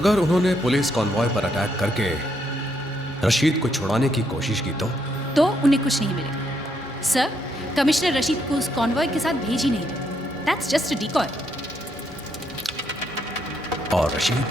अगर उन्होंने police convoy पर अटैक करके रशीद को छुड़ाने की कोशिश की तो उन्हें कुछ नहीं मिलेगा। सर, कमिश्नर रशीद को उस कॉन्वॉय के साथ भेज ही नहीं रहे। That's just a decoy. और रशीद?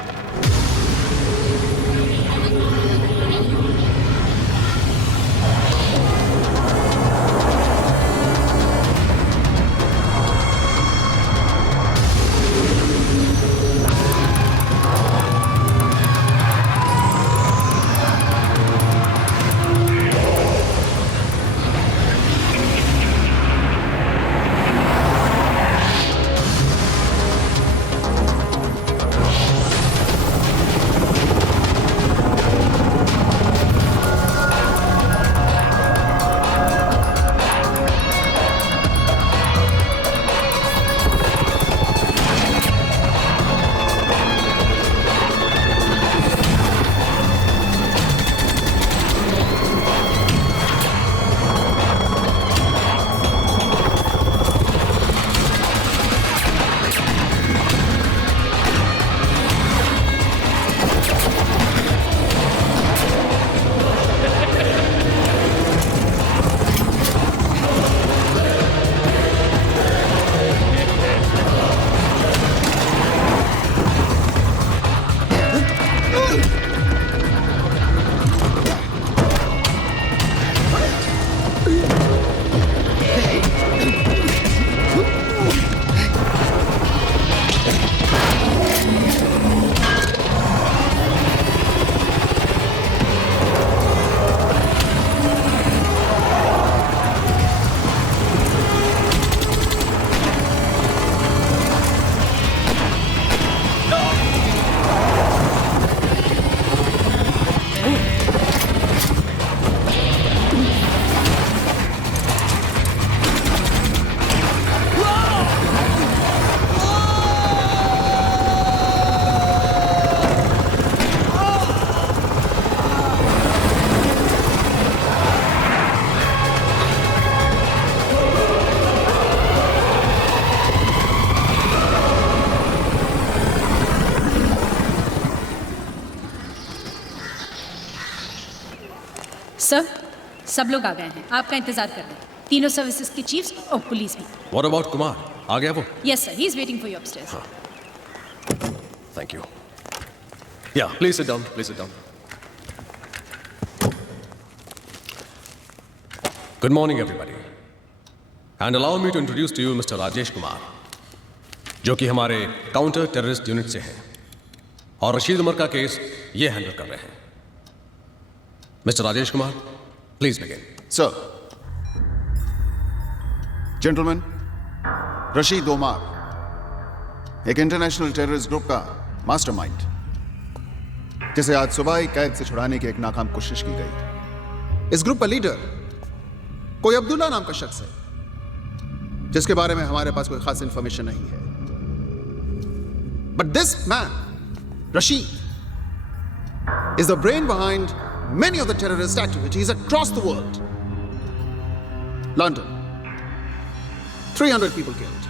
सर, सब लोग आ गए हैं, आपका इंतजार कर रहे हैं। तीनों सर्विसेज के चीफ्स और पुलिस भी। What about Kumar? आ गया वो? Yes sir, he is waiting for you upstairs. Thank you. Yeah, please sit down. Please sit down. Good morning, everybody. And allow me to introduce to you Mr. Rajesh Kumar, जो कि हमारे counter terrorist unit से हैं और रशीद उमर का case ये handle कर रहे हैं। Mr. Rajesh Kumar, please begin. Sir. Gentlemen, Rashid Umar एक इंटरनेशनल टेररिस्ट ग्रुप का मास्टरमाइंड, जिसे आज सुबह ही कैद से छुड़ाने की एक नाकाम कोशिश की गई। इस ग्रुप का लीडर कोई अब्दुल्ला नाम का शख्स है, जिसके बारे में हमारे पास कोई खास इंफॉर्मेशन नहीं है। But this man, Rashid, is the brain behind many of the terrorist activities across the world. London, 300 people killed.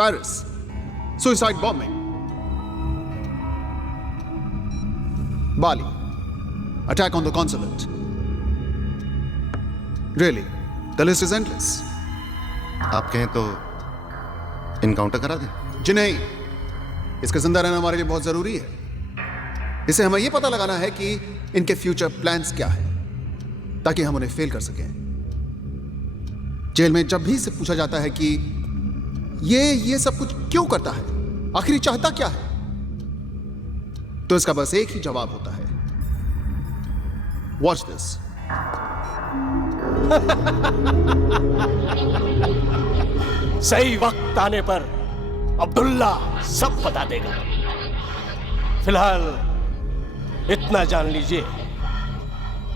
Paris, suicide bombing. Bali, attack on the consulate. Really, the list is endless. आप कहें तो encounter करा दें? जी नहीं, इसका जिंदा रहना हमारे लिए बहुत जरूरी है। इसे हमें यह पता लगाना है कि इनके फ्यूचर प्लान्स क्या है, ताकि हम उन्हें फेल कर सकें। जेल में जब भी इसे पूछा जाता है कि ये सब कुछ क्यों करता है, आखिर चाहता क्या है, तो इसका बस एक ही जवाब होता है, वॉच दिस। सही वक्त आने पर अब्दुल्ला सब बता देगा। फिलहाल इतना जान लीजिए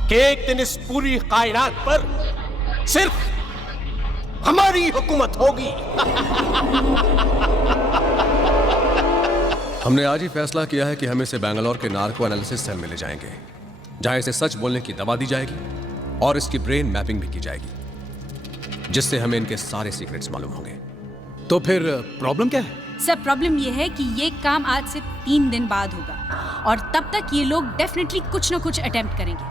कि एक दिन इस पूरी कायनात पर सिर्फ हमारी हुकूमत होगी। हमने आज ही फैसला किया है कि हम इसे बेंगलोर के नार्को एनालिसिस सेल में ले जाएंगे, जहां इसे सच बोलने की दवा दी जाएगी और इसकी ब्रेन मैपिंग भी की जाएगी, जिससे हमें इनके सारे सीक्रेट्स मालूम होंगे। तो फिर प्रॉब्लम क्या है? सर प्रॉब्लम ये है कि ये काम आज से 3 दिन बाद होगा और तब तक ये लोग डेफिनेटली कुछ ना कुछ अटेम्प्ट करेंगे।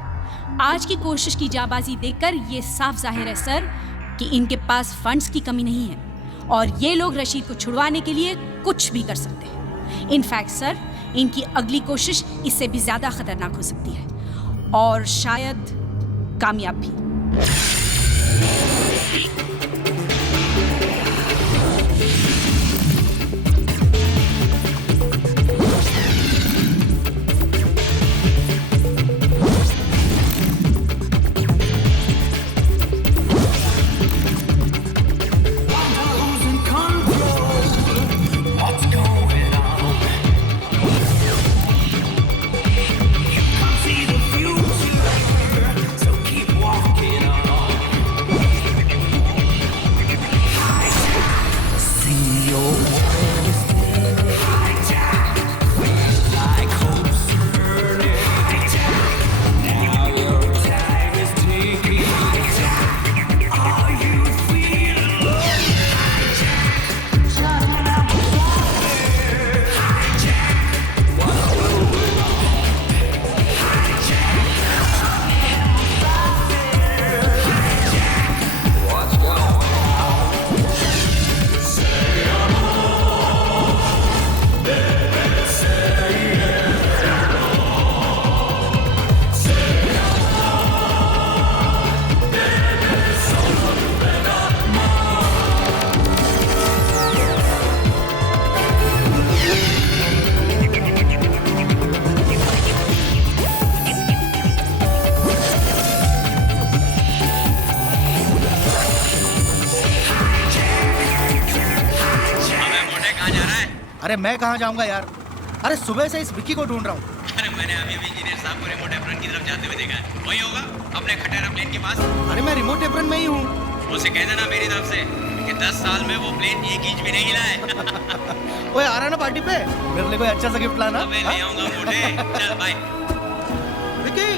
आज की कोशिश की जाबाजी देखकर ये साफ जाहिर है सर कि इनके पास फंड्स की कमी नहीं है और ये लोग रशीद को छुड़वाने के लिए कुछ भी कर सकते हैं। इनफैक्ट सर, इनकी अगली कोशिश इससे भी ज़्यादा खतरनाक हो सकती है और शायद कामयाब भी। अरे मैं कहाँ जाऊंगा यार, अरे सुबह से इस विक्की को ढूंढ रहा हूँ। अरे मैंने अभी इंजीनियर साहब को रिमोट एप्रन की तरफ जाते हुए देखा है। वही होगा अपने खटेरा प्लेन के पास। अरे मैं रिमोट एप्रन में ही हूँ। उसे कह देना मेरी तरफ से कि 10 साल में वो प्लेन 1 इंच भी नहीं हिला है। ओए आ रहा ना पार्टी पे, मेरे लिए कोई अच्छा सा गिफ्ट लाना। मैं ले आऊंगा मोटे। चल बाय। विक्की,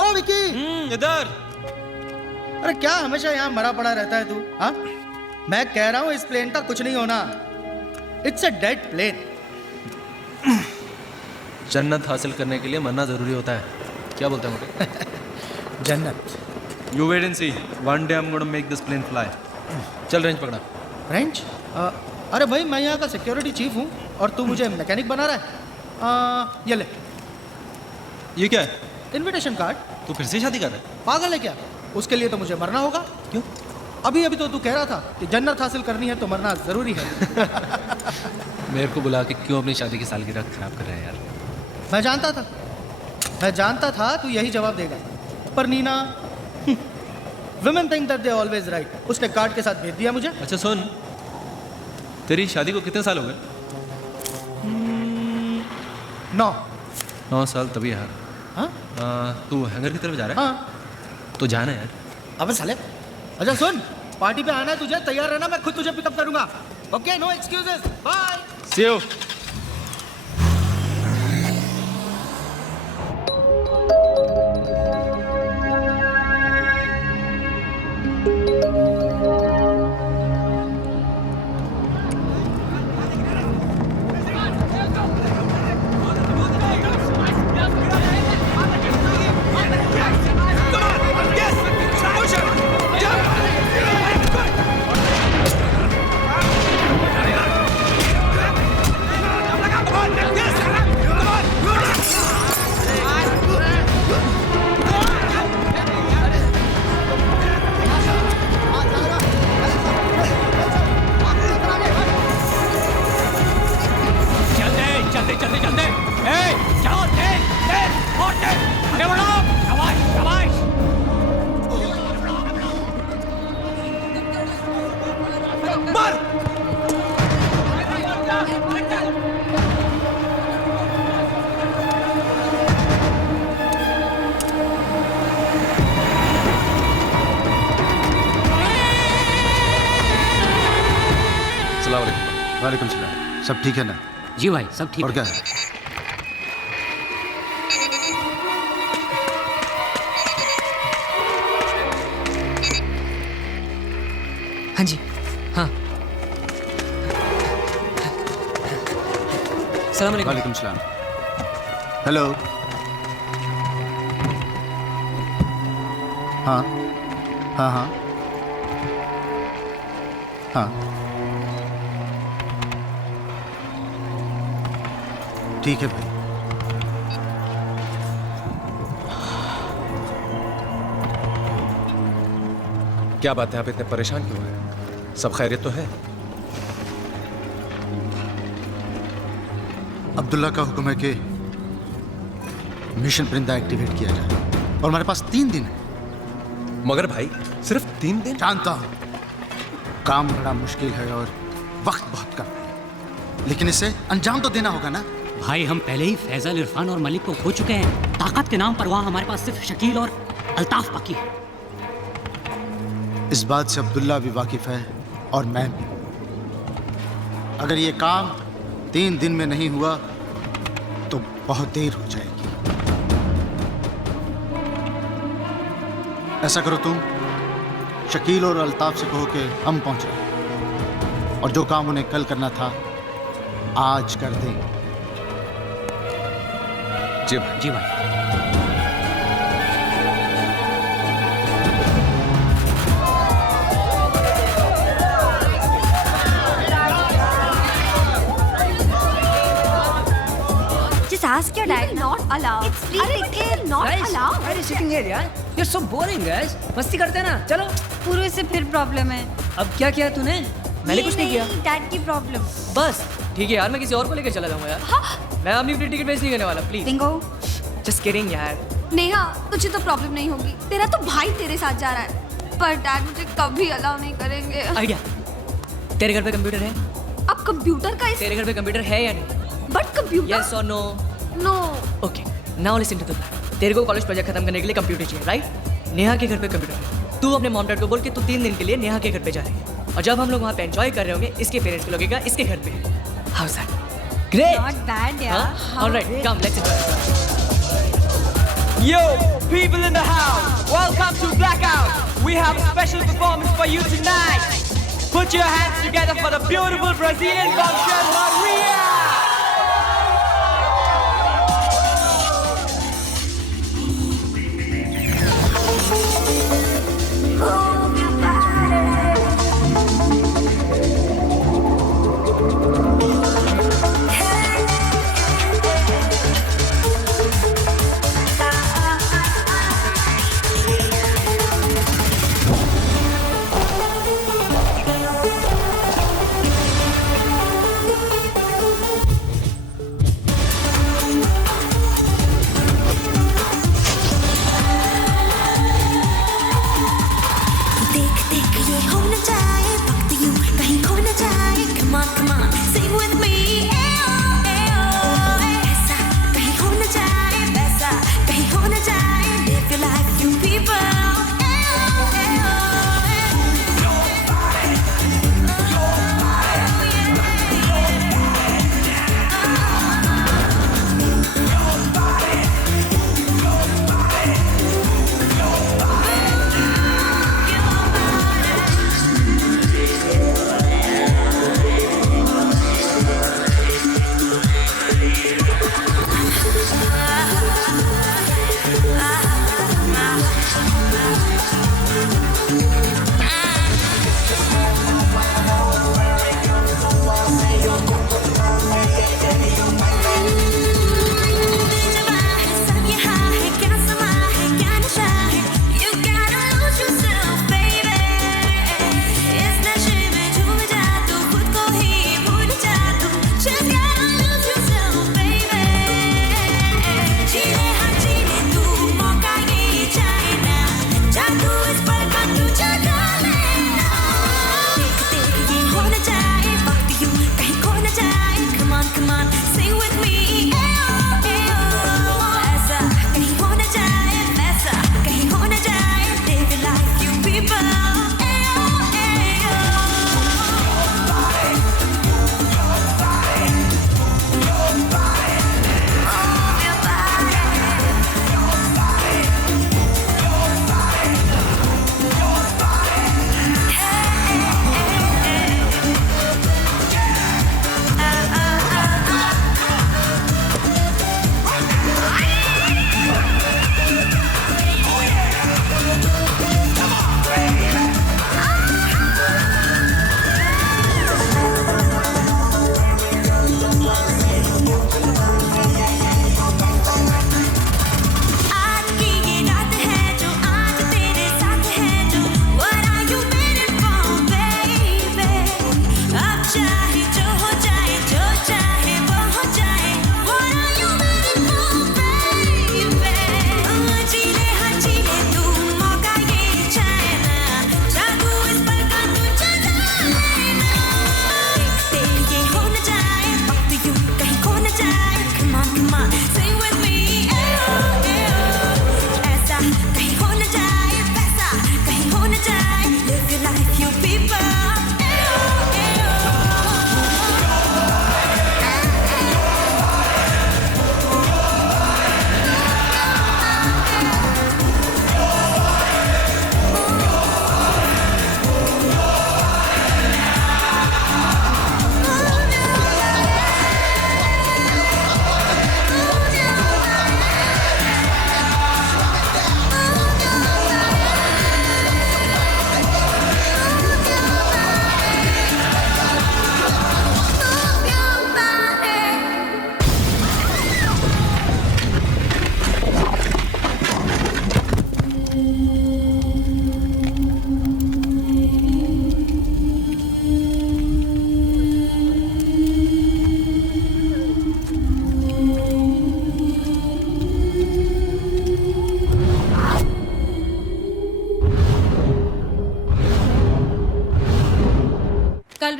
ओ विक्की, इधर। अरे क्या हमेशा यहाँ मरा पड़ा रहता है तू? हाँ, मैं कह रहा हूँ इस प्लेन का कुछ नहीं होना। It's a dead plane. जन्नत हासिल करने के लिए मरना जरूरी होता है। क्या बोलते हैं मोटे? जन्नत। You wait and see, one day I am gonna make this plane fly. चल रेंज पकड़ा। रेंज? अरे भाई मैं यहाँ का सिक्योरिटी चीफ हूँ और तू मुझे मैकेनिक बना रहा है। ये ले। ये क्या है? Invitation card. तू फिर से शादी कर रहा है? पागल है क्या? उसके लिए तो मुझे मरना होगा। क्यों? अभी अभी तो तू कह रहा था कि जन्नत हासिल करनी है तो मरना जरूरी है। मेरे को बुला के क्यों अपनी शादी की सालगिरह खराब कर रहा है यार? मैं जानता था तू यही जवाब देगा, पर Nina, women think that they always right। उसने कार्ड के साथ भेज दिया मुझे। अच्छा सुन, तेरी शादी को कितने साल हो गए? 9। 9 साल तभी यार। हाँ? तू हैंगर की तरफ जा रहा है? हाँ। तो जाना यार। अबे साले, अच्छा सुन, पार्टी पे आना है तुझे, तैयार रहना, मैं खुद तुझे पिकअप करूंगा। Okay, no excuses, bye. See you. वालेकुम सलाम। सब ठीक है ना? जी भाई सब ठीक और है। क्या है? हाँ जी, हाँ। अस्सलाम वालेकुम। वालेकुम सलाम। हेलो। हाँ हाँ हाँ हाँ, ठीक है भाई। क्या बात है, आप इतने परेशान क्यों हैं? सब खैरियत तो है? अब्दुल्ला का हुक्म है कि मिशन परिंदा एक्टिवेट किया जाए और हमारे पास 3 दिन है। मगर भाई सिर्फ 3 दिन? जानता हूं काम बड़ा मुश्किल है और वक्त बहुत कम है, लेकिन इसे अंजाम तो देना होगा ना। भाई हम पहले ही फैजल, इरफान और मलिक को खो चुके हैं। ताकत के नाम पर वहाँ हमारे पास सिर्फ शकील और अल्ताफ बाकी है। इस बात से अब्दुल्ला भी वाकिफ है और मैं भी। अगर ये काम 3 दिन में नहीं हुआ तो बहुत देर हो जाएगी। ऐसा करो तुम शकील और अल्ताफ से कहो कि हम पहुंच रहे हैं और जो काम उन्हें कल करना था आज कर दें। जी भाई। जी भाई। Just ask your dad. Not allowed. It's free ticket. Not allowed. Why are you sitting here, यार? You're so boring, guys. मस्ती करते हैं ना, चलो। पूर्व से फिर प्रॉब्लम है। अब क्या किया तूने? मैंने कुछ नहीं किया। डैड की प्रॉब्लम। बस ठीक है यार, मैं किसी और को लेकर चला जाऊंगा यार। हाँ? मैं अपनी फ्री टिकट वेस्ट नहीं करने वाला, प्लीज। बिंगो। जस्ट किडिंग यार। नेहा, तुझे तो प्रॉब्लम नहीं होगी। तेरा तो भाई तेरे साथ जा रहा है, पर डैड मुझे कभी अलाउ नहीं करेंगे। आइडिया। तेरे घर पे कंप्यूटर है? अब कंप्यूटर का तेरे घर पे कंप्यूटर है या नहीं? But computer. यस और no? No. Okay, now listen to the plan. तेरे को कॉलेज प्रोजेक्ट खत्म करने के लिए कंप्यूटर चाहिए, राइट? नेहा के घर पे कंप्यूटर है। तू अपने मॉम डैड को बोल के तू 3 दिन के लिए नेहा के घर पे जा रही है, और जब हम लोग वहाँ पे एंजॉय कर रहे होंगे, इसके पेरेंट्स को लगेगा इसके घर पे। How is that? Great. Not bad, यार। Alright, come let's enjoy. Yo, people in the house, welcome to Blackout. We have a special performance for you tonight. Put your hands together for the beautiful Brazilian bombshell Maria.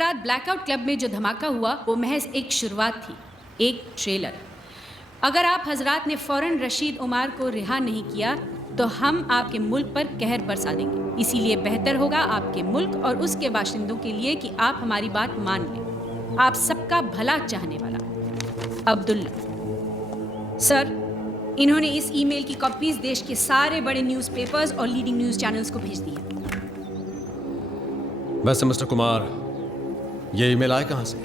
कल रात blackout club में जो धमाका हुआ वो महज एक शुरुआत थी, एक ट्रेलर। अगर आप हजरात ने फौरन रशीद उमर को रिहा नहीं किया तो हम आपके मुल्क पर कहर बरसा देंगे। इसीलिए बेहतर होगा आपके मुल्क और उसके बाशिंदों के लिए कि आप हमारी बात मान लें। आप सबका भला चाहने वाला अब्दुल्ला। सर, इन्होंने इस ईमेल की कॉपीज देश के सारे बड़े न्यूज़पेपर्स और लीडिंग न्यूज़ चैनल्स को भेज दी है। वैसे मिस्टर कुमार, ये ईमेल आया कहाँ से?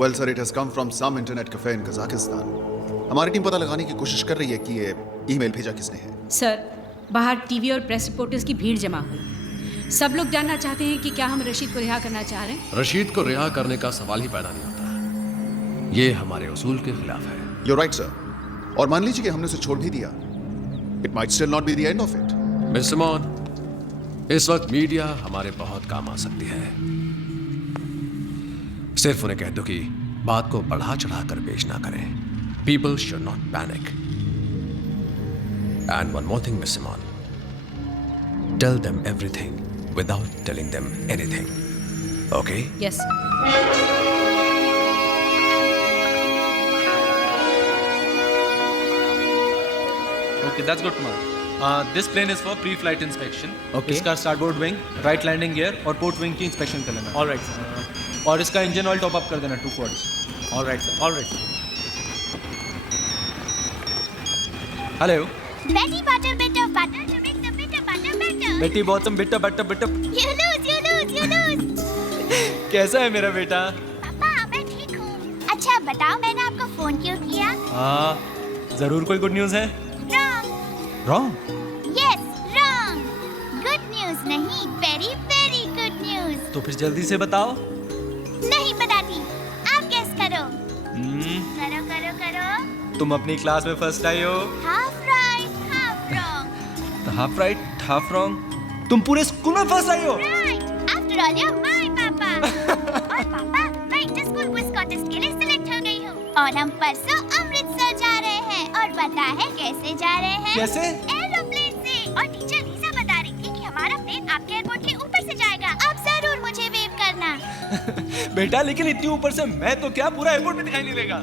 Well sir, it has come from some internet cafe in Kazakhstan. हमारी टीम पता लगाने की कोशिश कर रही है कि ये ईमेल भेजा किसने है। सर, बाहर टीवी और प्रेस रिपोर्टर्स की भीड़ जमा हुई। सब लोग जानना चाहते हैं कि क्या हम रशीद को रिहा करना चाह रहे हैं। रशीद को रिहा करने का सवाल ही पैदा नहीं होता। ये हमारे उसूल के खिलाफ है। You're right, sir. और मान लीजिए कि हमने उसे छोड़ भी दिया, It might still not be the end of it. Miss Simone, इस वक्त मीडिया हमारे बहुत काम आ सकती है। सिर्फ उन्हें कह दो कि बात को बढ़ा चढ़ा कर पेश ना करें। People should not panic. And one more thing, Miss Simon. Tell them everything without telling them anything. Okay? Yes. Okay, that's good, Kumar. This plane is for pre-flight inspection. Okay. इसका starboard wing, right landing gear और port wing की inspection कर लेना. All right, sir. और इसका engine oil top up कर देना 2 quarts. All right, sir. All right, sir. Hello. Betty butter, bitter butter to make the bitter butter better. Betty bottom bitter butter bitter. You lose, you lose, you lose. कैसा है मेरा बेटा? पापा, मैं ठीक हूँ। अच्छा बताओ, मैंने आपको फोन क्यों किया? हाँ, जरूर कोई गुड न्यूज़ है? Wrong. Wrong? Yes, wrong. Good news नहीं, very very good news. तो फिर जल्दी से बताओ। नहीं बताती, आप guess करो। करो करो करो। तुम अपनी क्लास में फर्स्ट आई हो। Half right, half wrong. Half right half wrong. तुम पूरे स्कूल में फर्स्ट आई हो। Right. After all, you're my पापा। और पापा, मैं इंटर स्कूल क्विज कॉन्टेस्ट के लिए सिलेक्ट हो गई हूँ और हम परसों अमृतसर जा रहे हैं। और पता है कैसे जा रहे हैं? कैसे? एरोप्लेन से। और टीचर लीजा बता रही थी कि हमारा प्लेन आपके एयरपोर्ट के ऊपर से जाएगा। आप जरूर मुझे वेव करना। बेटा, लेकिन इतनी ऊपर से मैं तो क्या पूरा एयरपोर्ट में दिखाई नहीं देगा।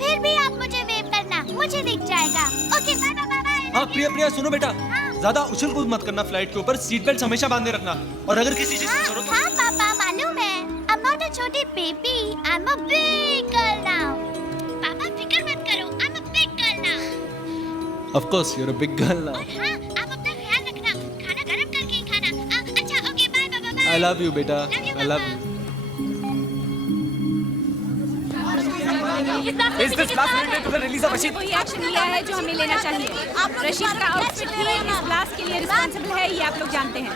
फिर भी आप मुझे वेव करना, मुझे दिख जाएगा। Okay, bye bye bye. हाँ प्रिया प्रिया, सुनो बेटा, ज्यादा उछल कूद मत करना फ्लाइट के ऊपर। सीट बेल्ट हमेशा बांधे रखना। और अगर किसी चीज की जरूरत हो। हाँ पापा, मालूम है। I'm not a छोटी baby, I'm a big girl now. पापा फिक्र मत करो, I'm a big girl now. Of course, you're a big girl now. और हाँ, आप अपना ख्याल रखना, खाना गरम करके ही खाना। अच्छा, okay, bye bye bye. I love you बेटा, I love you. Is this blast related to the release of Rashid? कोई एक्शन लिया है जो हमें लेना चाहिए। रशीद का आउटफिट ही इस ब्लास्ट के लिए रिस्पॉन्सिबल है, ये आप लोग जानते हैं।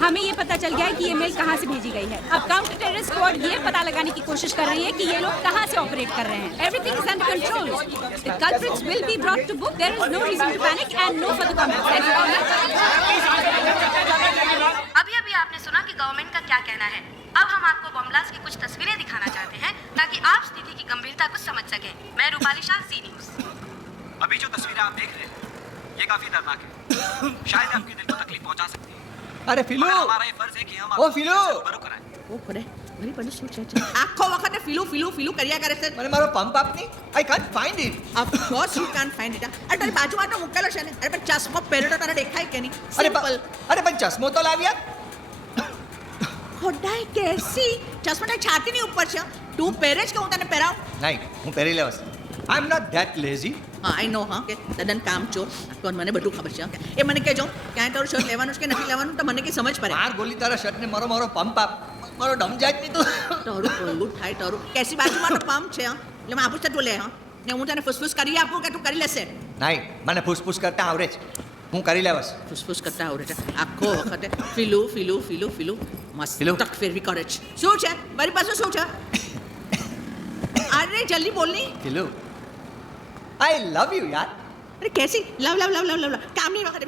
हमें ये पता चल गया है कि ये मेल कहाँ से भेजी गई है। अब काउंटर टेररिस्ट स्क्वाड ये पता लगाने की कोशिश कर रही है कि ये लोग कहाँ से ऑपरेट कर रहे हैं। Everything is under control. The culprits will be brought to book. There is no reason to panic and no further comments. अभी आपने सुना कि गवर्नमेंट का क्या कहना है। अब हम आपको बम ब्लास्ट की कुछ तस्वीरें दिखाना चाहते हैं ताकि आप स्थिति की गंभीरता को समझ सकें। मैं रूपाली शाह, सी न्यूज़। अभी जो तस्वीरें आप देख रहे हैं ये काफी दर्दनाक है। शायद आपके दिल को तकलीफ पहुंचा सकती है। अरे फिलू, हमारा ये फर्ज है कि हम ओ फिलू, रूबरू कराएं। ओ खरे भरी पड़ी सोच है। आखो वखत फिलू फिलू फिलू करिया करे છે મને મારો પંપ આપની I can't find it. Of course you can't find it. અરે તારી બાજુમાં તો મુકેલો છે ને. અરે પણ ચશ્મો પહેરેલો તારે દેખાય કે નહીં? અરે પણ ચશ્મો તો લાવ્યા. ખોડાઈ કેસી ચશ્મા તારી છાતીની ઉપર છે. તું પહેરે જ કે હું તને પહેરાવ? નહીં, હું પહેરી લેવસ. I'm not that lazy. હા આઈ નો હા કે તદન કામચોર. કોણ મને બધું ખબર છે. એ મને કહેજો ક્યાં તારું શર્ટ લેવાનું છે કે નથી લેવાનું તો મને કે સમજ પડે. માર ગોલી તારા શર્ટને મારો પંપ આપ. મારો ડમ જાય નહીં તો તારું કોલું થાય તારું. કેસી બાજુમાં તો પંપ છે. એટલે હું આપું તું લે હા. ને હું તને ફુસફુસ કરી આપું કે તું કરી લેશે? નહીં, મને ફૂસફૂસ કરતા આવડે છે. હું કરી લેવસ. ફુસફુસ કરતા આવડે છે. આખો વખતે ફીલુ ફીલુ ફીલુ ફીલુ મસ્ત ફીલુ તક ફેરવી કરે છે. શું છે મારી પાસે શું છે? અરે જલ્દી બોલ ની. ફીલુ, I love you यार. अरे कैसी love love love love love काम नहीं वक्त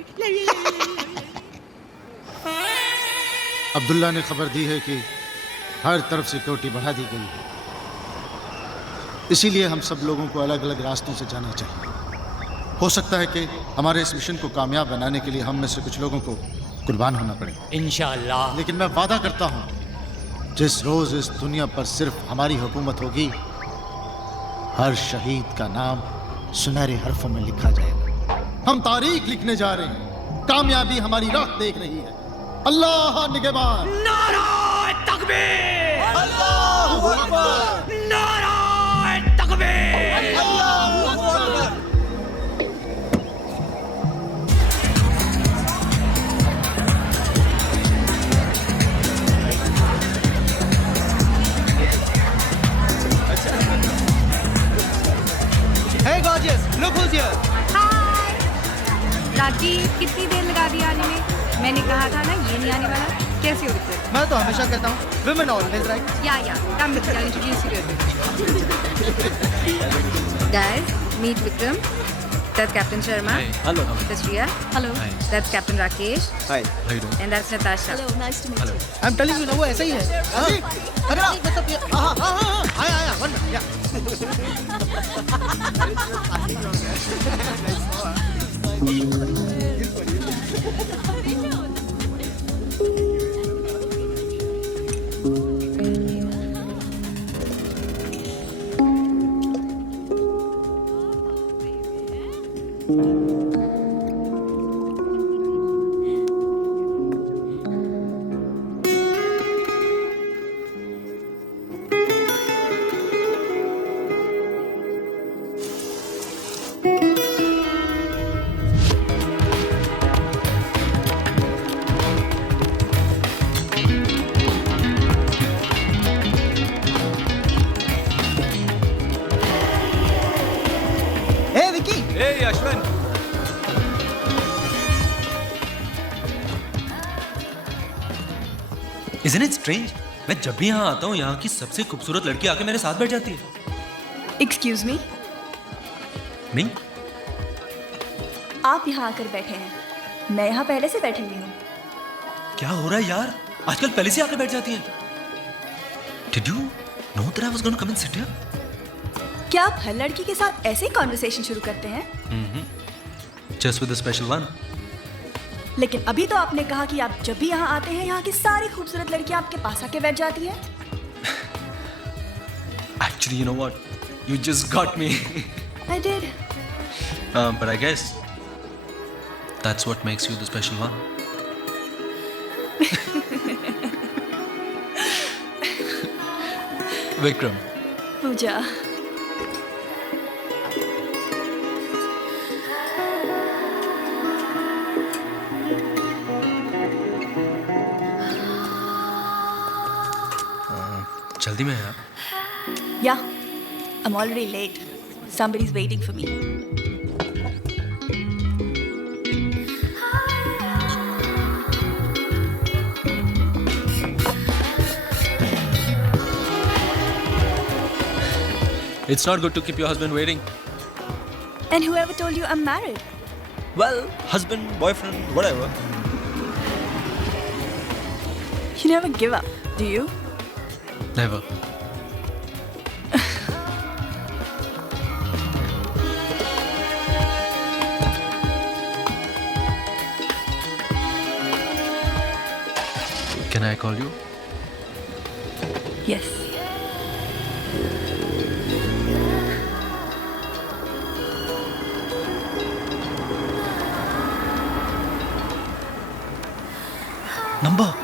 अब्दुल्ला ने खबर दी है कि हर तरफ सिक्योरिटी बढ़ा दी गई है, इसीलिए हम सब लोगों को अलग अलग रास्तों से जाना चाहिए। हो सकता है कि हमारे इस मिशन को कामयाब बनाने के लिए हम में से कुछ लोगों को कुर्बान होना पड़े इंशाअल्लाह। लेकिन मैं वादा करता हूँ जिस रोज इस दुनिया पर सिर्फ हमारी हुकूमत होगी, हर शहीद का नाम सुनहरे हरफों में लिखा जाएगा। हम तारीख लिखने जा रहे हैं, कामयाबी हमारी राह देख रही है। अल्लाह निगहबान। नाराए तकबीर! अल्लाहू अकबर! नाराए तकबीर! Allahu Akbar! Hey gorgeous, look who's here. हाय राजीव, कितनी देर लगा दी आने में? मैंने कहा था ना ये नहीं आने वाला। कैसे हो विक्रम? मैं तो हमेशा कहता हूँ women always right. Yeah, come Vicky, I'll introduce you to Guys, meet Vikram. That's Captain Sharma. Hello. That's Riya. Hello. That's Captain Rakesh. Hi. How you doing? And that's Natasha. Hello, nice to meet you. I'm telling you ना, वो ऐसा ही है. हाँ? अगर आप मतलब ये हाँ आया वन या Hey Ashwin. Isn't it strange? मैं जब भी यहाँ आता हूँ यहाँ की सबसे खूबसूरत लड़की आके मेरे साथ बैठ जाती है। एक्सक्यूज मी, नहीं? आप यहाँ आकर बैठे हैं, मैं यहाँ पहले से बैठी हुई हूँ। क्या हो रहा है यार? आजकल पहले से आके बैठ जाती है। Did you know that I was going to come and sit here? क्या आप हर लड़की के साथ ऐसे ही कॉन्वर्सेशन शुरू करते हैं? Just with a special one. लेकिन अभी तो आपने कहा कि आप जब भी यहाँ आते हैं यहाँ की सारी खूबसूरत लड़कियाँ आपके पास आके बैठ जाती हैं। Actually, you know what? You just got me. I did. But I guess that's what makes you the special one. Vikram. पूजा। जल्दी में यार। Yeah, I'm already late. Somebody's waiting for me. It's not good to keep your husband waiting. And whoever told you I'm married? Well, husband, boyfriend, whatever. You never give up, do you? Never. Can I call you? Yes. Number.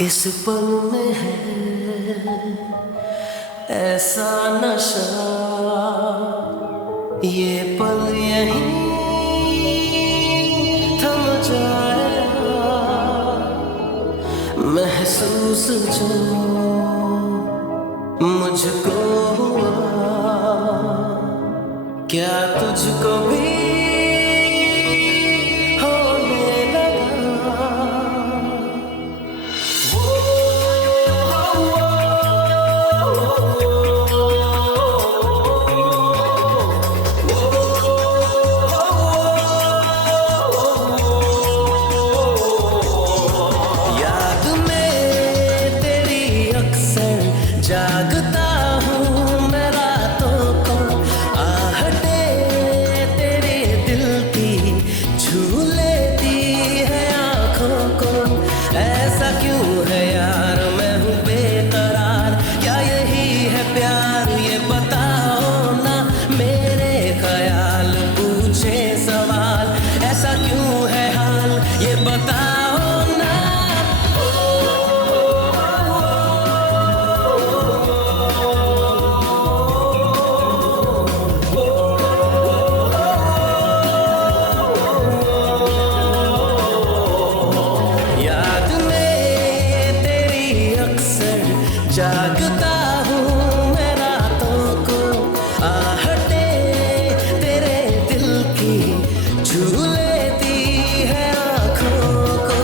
इस पल में है ऐसा नशा, ये पल यहीं थम जाएगा, महसूस जो मुझको हुआ, क्या तुझको भी को। ऐसा क्यों है यार मैं हूँ बेकरार, क्या यही है प्यार ये बताओ ना। मेरे ख्याल पूछे सवाल, ऐसा क्यों है हाल ये बताओ ना। याद में तेरी अक्सर जागता हूँ मैं रातों को, आहटे तेरे दिल की छू लेती है आँखों को।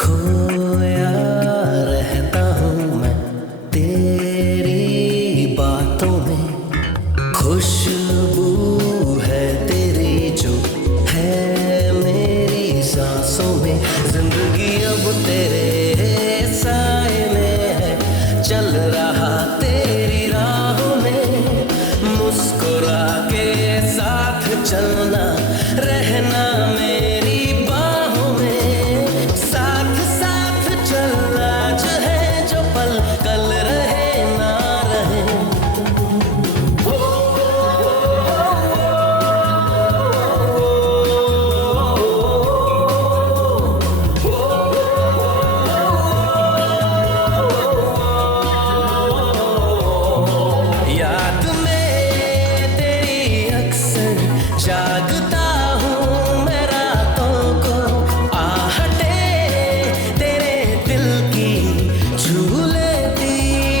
खोया रहता हूँ मैं तेरी बातों में, खुशबू है तेरी जो है मेरी सांसों में। जिंदगी अब तेरे साए में है, चल रहा तेरी राहों में। मुस्कुरा के साथ चलना, रहना मेरी बाहों में। साथ साथ चलना जो है जो पल कल रहे ना रहे। याद में तेरी अक्सर जागता हूँ मैं रातों को, आहटे तेरे दिल की छू लेती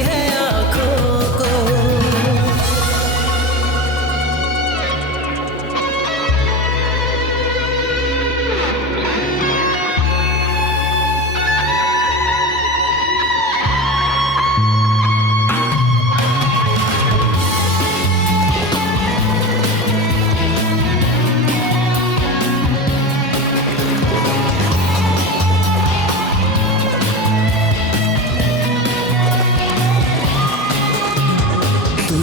है आँखों को। तू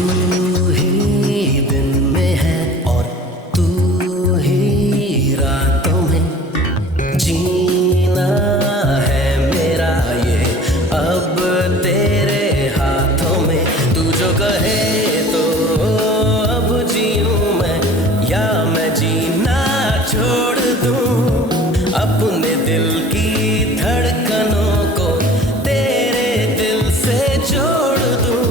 ही दिन में है और तू ही रातों में, जीना है मेरा ये अब तेरे हाथों में। तू जो कहे तो अब जीऊं मैं, या मैं जीना छोड़ दूं। अपने दिल की धड़कनों को तेरे दिल से जोड़ दूं।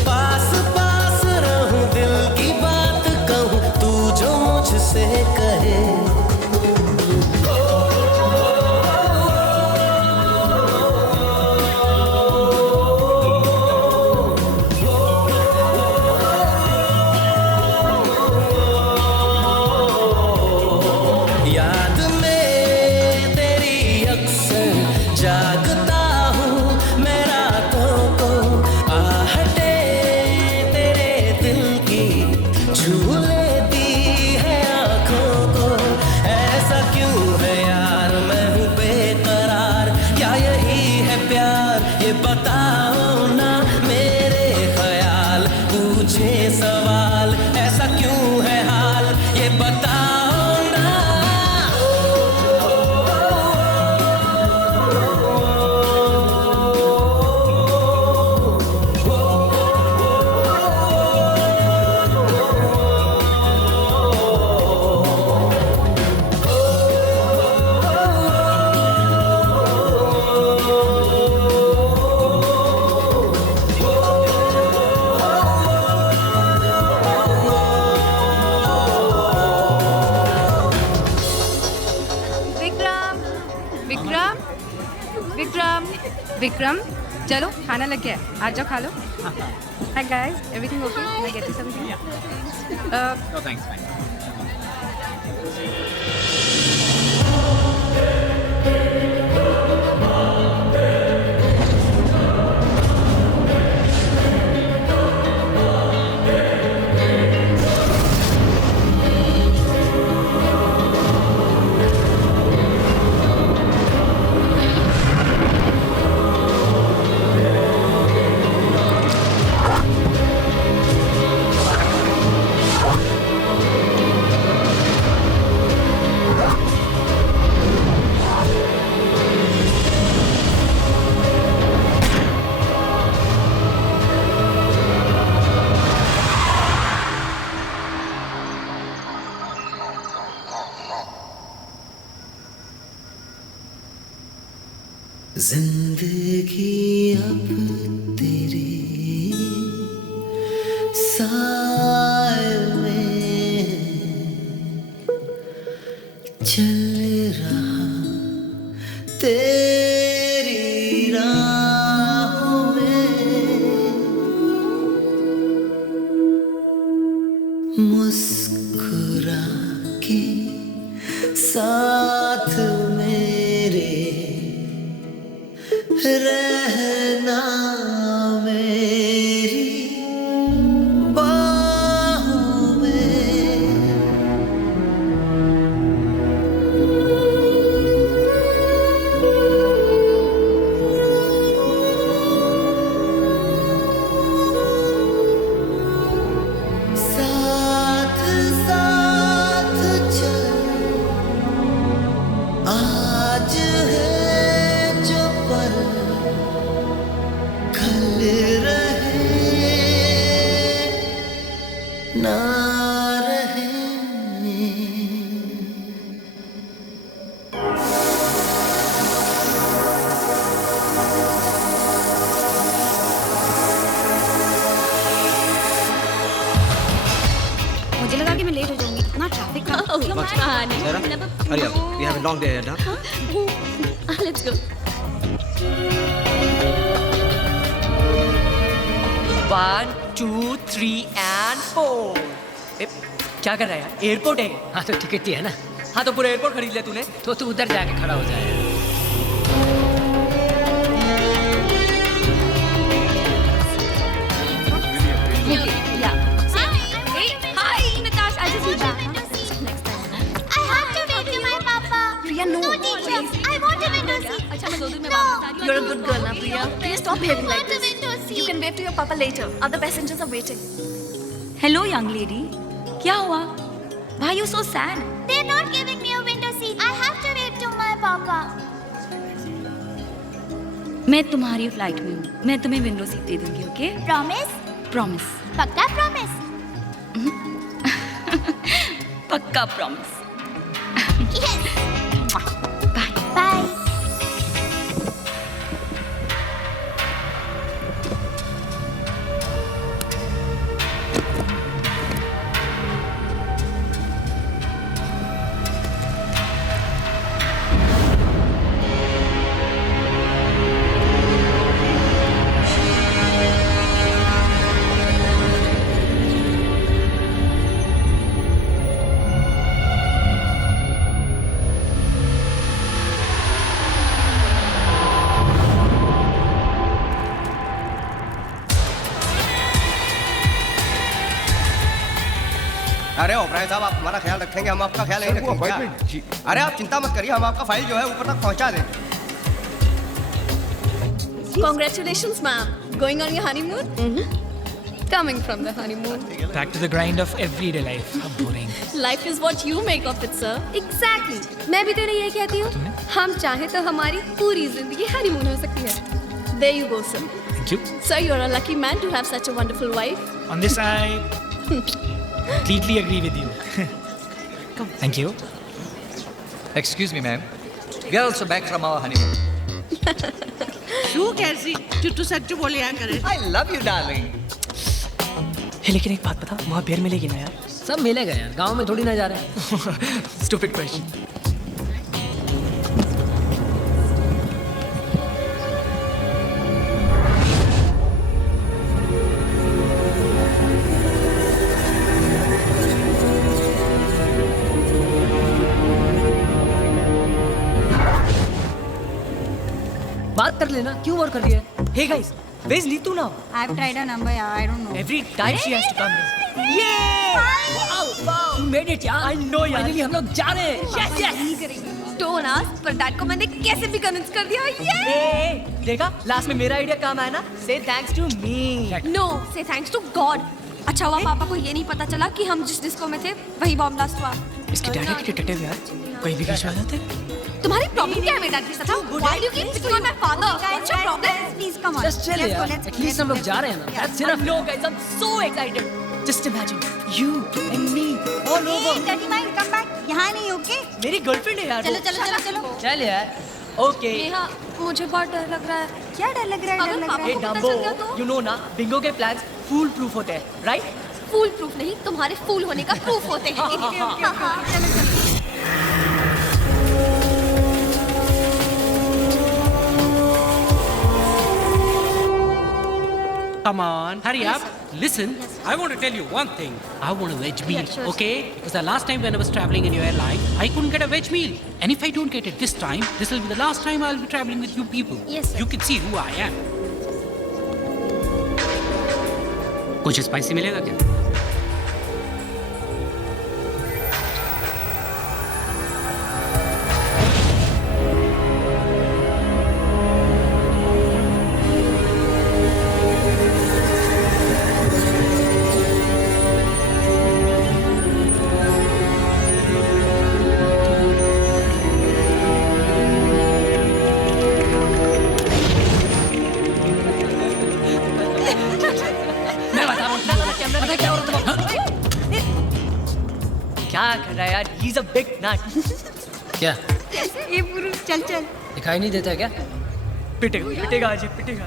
पास पास रहूं, दिल की बात कहूं, तू जो मुझसे कहे। याद में तेरी अक्सर जागता हूँ मैं रातों को, आहटे तेरे दिल की छू लेती है आँखों को। ऐसा क्यों है यार मैं हूँ बेकरार, क्या यही है प्यार ये बताओ ना। मेरे ख्याल पूछे सवाल, ऐसा क्यों है हाल ये बताओ ना। विक्रम चलो खाना लग गया है, आ जाओ खा लो। Hi guys, everything okay? Can I get you something? No thanks, fine. जिंदगी अब तेरे साए में चल रहा तेरी राहों में मुस्कुरा के साथ मेरे रहना मेरी बाहों में। साथ साथ चल आज है जो पल कल रहे ना रहे। मुझे लगा कि मैं लेट हो जाऊंगी, इतना ट्रैफिक था। Hurry up. We have a long day ahead, huh? Let's go. 1, 2, 3 and 4। क्या कर रहा है यार? एयरपोर्ट है। हाँ तो टिकट ही है ना। हाँ तो पूरा एयरपोर्ट खरीद लिया तूने? तो तू उधर जाके खड़ा हो जाए। Hi, Natasha. I just did that. I have to wave to my papa. Priya, no. No, teacher. I want a window seat. अच्छा मैं 2 दिन में वापस आ रही हूँ। You're a good girl now, Priya. Priya, stop behaving like I want a this. window seat. You can wave to your papa later. Other passengers are waiting. Hello young lady, क्या हुआ? Why you so sad? They're not giving me a window seat. I have to wave to my papa. मैं तुम्हारी flight में हूँ, मैं तुम्हें window seat दे दूंगी, okay? Promise? Promise. पक्का promise? पक्का प्रॉमिस। Yes. बाय। Bye. अरे ओबराय साहब, आप हमारा ख्याल रखेंगे, हम आपका ख्याल नहीं रखेंगे क्या? अरे आप चिंता मत करिए, हम आपका फाइल जो है ऊपर तक पहुंचा देंगे। Congratulations, ma'am. Going on your honeymoon? Coming from the honeymoon. Back to the grind of everyday life. How boring. Life is what you make of it, sir. Exactly. मैं भी तेरे ये कहती हूँ, हम चाहे तो हमारी पूरी जिंदगी हनीमून हो सकती है। There you go, sir. Thank you. Sir, you're a lucky man to have such a wonderful wife. On this, I completely agree with you. Thank you. Excuse me, ma'am. We are also back from our honeymoon. तू कैसी चुट्टू सच्चू बोले यहाँ करे? I love you, darling. हे लेकिन एक बात बता, वहाँ बियर मिलेगी ना यार? सब मिलेगा यार, गांव में थोड़ी ना जा रहे हैं। Stupid question. बात कर लेना, क्यों और कर रही है? Hey guys, where's Neetu now? I've tried her number, yeah, I don't know. Every time she has to come. Wow, you made it यार। I know यार। Finally हम लोग जा रहे हैं। Yes, yes। Don't ask, पर डैड को मैंने कैसे भी कन्विंस कर दिया। Hey, देखा? लास्ट में मेरा आइडिया काम आया ना? Say thanks to me. No, say thanks to God. अच्छा हुआ पापा को ये नहीं पता चला कि हम जिस डिस्को में थे वही बॉम्ब ब्लास्ट हुआ। इसके डैडी के डिटेक्टिव यार, कोई भी बीच में आ जाते। तुम्हारी प्रॉब्लम क्या है मेरे डैड के साथ? Why do you keep picking on my father? What's your problem? Please come on. Just chill यार। At least हम लोग जा रहे हैं ना। That's enough. No guys, I'm so excited. Just imagine you and me all over. Daddy, come back. यहाँ नहीं, okay? मेरी गर्लफ्रेंड है यार। चलो चलो चलो चलो। चल यार। ओके नेहा मुझे बहुत डर लग रहा है। क्या डर लग रहा है? अगर पापा है को पता डम्बो, चल गया तो? यू नो ना, बिंगो के प्लान्स फूल प्रूफ होते हैं, राइट? फूल प्रूफ नहीं, तुम्हारे फूल होने का प्रूफ होते हैं। Come on, hurry up. Listen, I want to tell you one thing. I want a veg meal, sure, okay? Because the last time when I was traveling in your airline, I couldn't get a veg meal. And if I don't get it this time, this will be the last time I'll be traveling with you people. Yes, sir. You can see who I am. कुछ spicy मिलेगा क्या? क्या कर रहा है यार? He's a big nut. क्या ये पुरुष चल चल दिखाई नहीं देता क्या? पिटेगा आज, पिटेगा।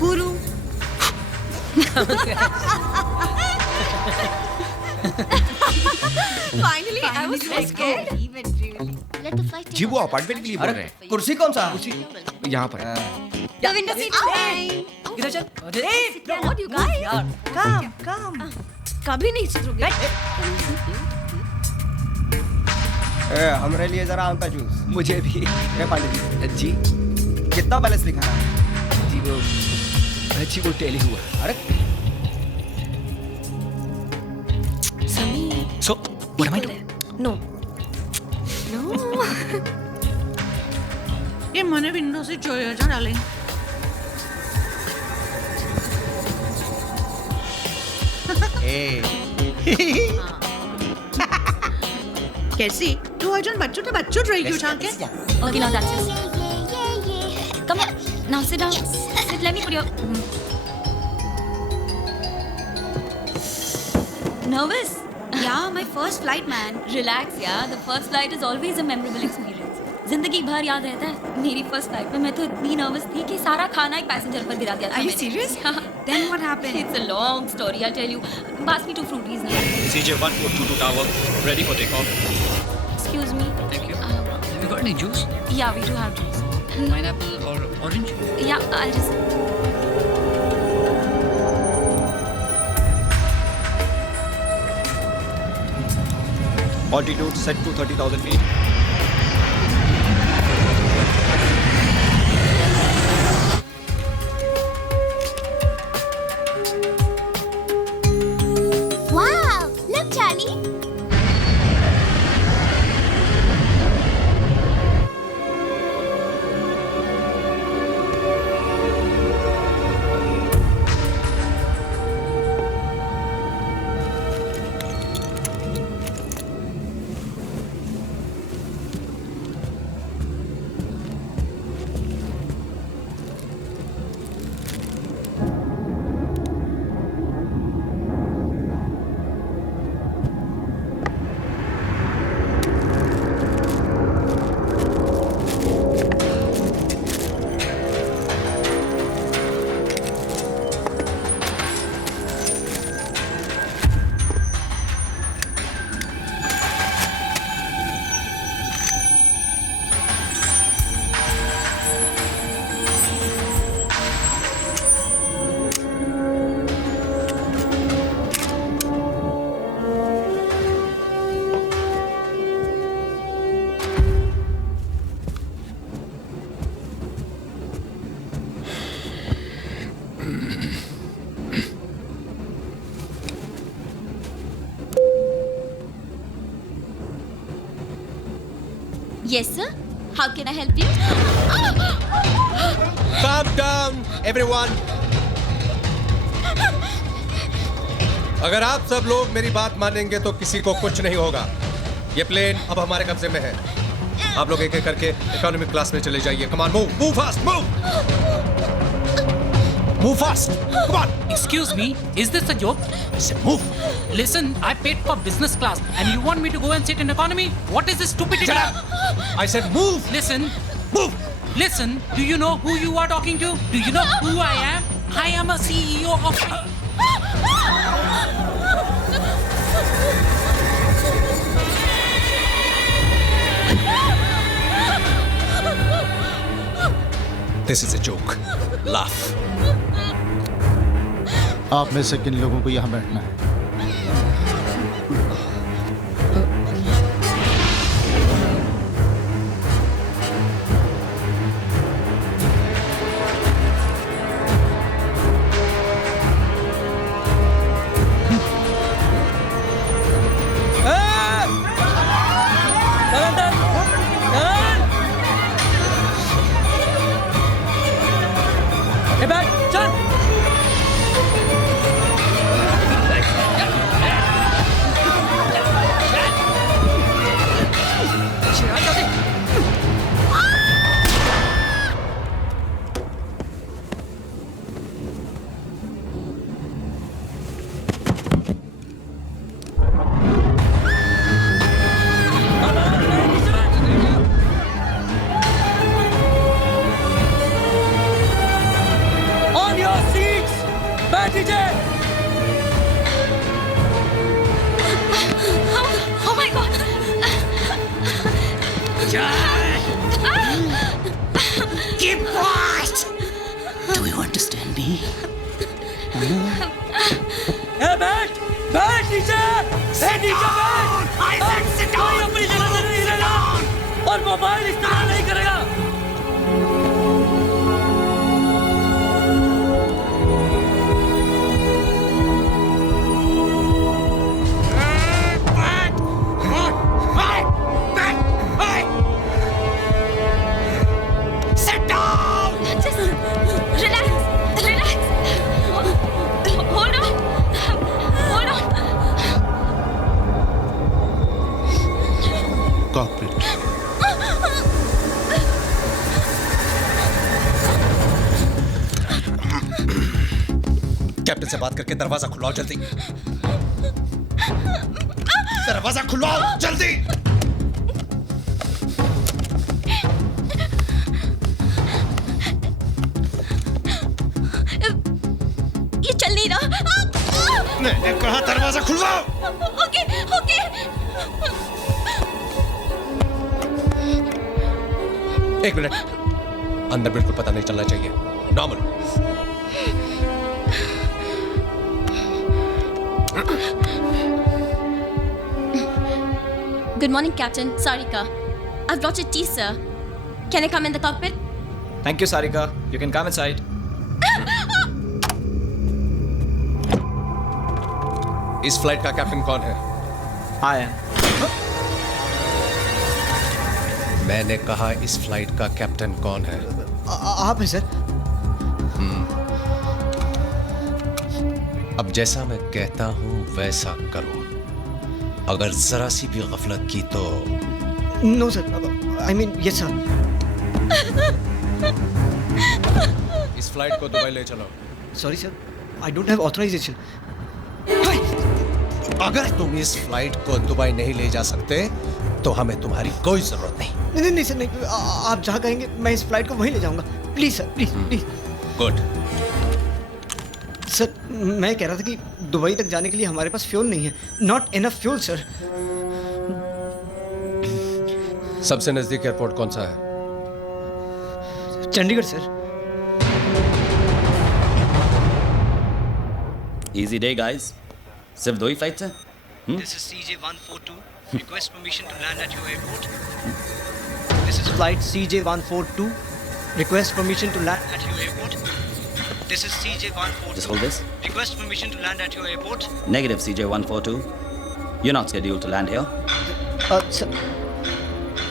गुरु Finally, I was so scared. जी वो अपार्टमेंट के लिए बोल रहे हैं। कुर्सी कौन सा? यहाँ पर। The window seat. इधर चल। Sit down, you guys. यार, come. कभी नहीं सुधरोगे। हमारे लिए जरा आम का जूस। मुझे भी। पांडे जी जी कितना बैलेंस लिखा है? जी वो टेली हुआ। अरे Sameer. So, what am I doing? No. ये मैंने विंडो से जोया जा डाले। कैसी? तू अर्जुन बच्चों रही क्यों छान के? Okay, now that's it. Come on, now sit down. Sit, let me put your... Nervous? Yeah, my first flight, man. Relax, yeah. The first flight is always a memorable experience. जिंदगी भर याद रहता है। मेरी फर्स्ट फ्लाइट में मैं तो इतनी नर्वस थी कि सारा खाना एक पैसेंजर पर गिरा दिया था। Are you serious? Then what happened? It's a long story, I'll tell you. Pass me 2 fruities now. CJ1422 tower, ready for takeoff. Excuse me. Thank you. Have you got any juice? Yeah, we do have juice. Pineapple or orange? Yeah, I'll just... Altitude set to 30,000 feet. Wow! Look, Charlie. Yes, sir. How can I help you? Calm down, everyone. अगर आप सब लोग मेरी बात मानेंगे तो किसी को कुछ नहीं होगा। ये प्लेन अब हमारे कब्जे में है। आप लोग एक एक करके इकोनॉमिक क्लास में चले जाइए। Come on, move fast, move. Move fast. Come on. Excuse me, is this a joke? I said move. Listen, I paid for business class and you want me to go and sit in economy? What is this stupidity? Shut up. I said move. Listen. Move. Listen, do you know who you are talking to? Do you know who I am? I am a CEO of... This is a joke. Laugh. आप में से किन लोगों को यहाँ बैठना है? Captain से बात करके दरवाजा खुलवाओ जल्दी। दरवाजा खुलवाओ जल्दी। ये चल नहीं रहा। मैंने कहा दरवाजा खुलवाओ। Okay okay. एक मिनट, अंदर बिल्कुल पता नहीं चलना चाहिए। Normal. Good morning, Captain. Sarika. I've brought your tea, sir. Can I come in the cockpit? Thank you, Sarika. You can come inside. इस फ्लाइट का कैप्टन कौन है? I am. मैंने कहा इस फ्लाइट का कैप्टन कौन है? आप हैं सर। अब जैसा मैं कहता हूं वैसा करो। अगर जरा सी भी गफलत की तो no sir, I mean yes sir. इस फ्लाइट को दुबई ले चलो। Sorry sir, I don't have authorisation. अगर तुम इस फ्लाइट को दुबई नहीं ले जा सकते तो हमें तुम्हारी कोई जरूरत नहीं। नहीं सर, नहीं। आप जहाँ कहेंगे मैं इस फ्लाइट को वहीं ले जाऊंगा। Please sir, please please. Good. Sir, मैं कह रहा था कि दुबई तक जाने के लिए हमारे पास फ्यूल नहीं है। Not enough fuel sir. सबसे नजदीक एयरपोर्ट कौन सा है? Chandigarh sir. Easy day, guys. सिर्फ 2 ही फ्लाइट्स हैं? This is CJ142. Request permission to land at your airport. This is flight CJ142. Request permission to land at your airport. This is CJ142. Just hold this. Request permission to land at your airport. Negative, CJ142. You're not scheduled to land here. Sir.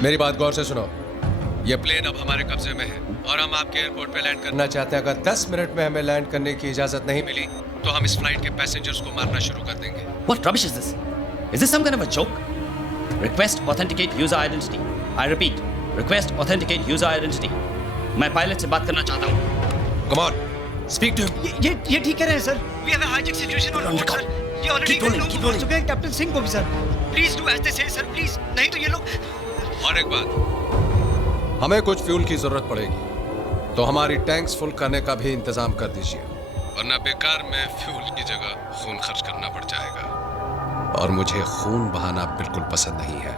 मेरी बात गौर से सुनो। ये plane अब हमारे कब्जे में है और हम आपके एयरपोर्ट पे लैंड करना चाहते हैं। अगर 10 मिनट में हमें लैंड करने की इजाजत नहीं मिली तो हम इस फ्लाइट के पैसेंजर्स को मारना शुरू कर देंगे। What rubbish is this? Is this some kind of a joke? Request authenticate user identity. I repeat, request authenticate user identity. मैं पायलट से बात करना चाहता हूँ। Come on, Speak to him. ये ठीक कह रहे हैं sir. We have a hijack situation on board, sir. ये already कई लोग मार चुके हैं कैप्टन सिंह को भी sir. Please do as they say, sir. Please. नहीं तो ये लोग. और एक बात, हमें कुछ फ्यूल की जरूरत पड़ेगी, तो हमारी टैंक्स फुल करने का भी इंतजाम कर दीजिए, वरना बेकार में फ्यूल की जगह खून खर्च करना पड़ जाएगा, और मुझे खून बहाना बिल्कुल पसंद नहीं है.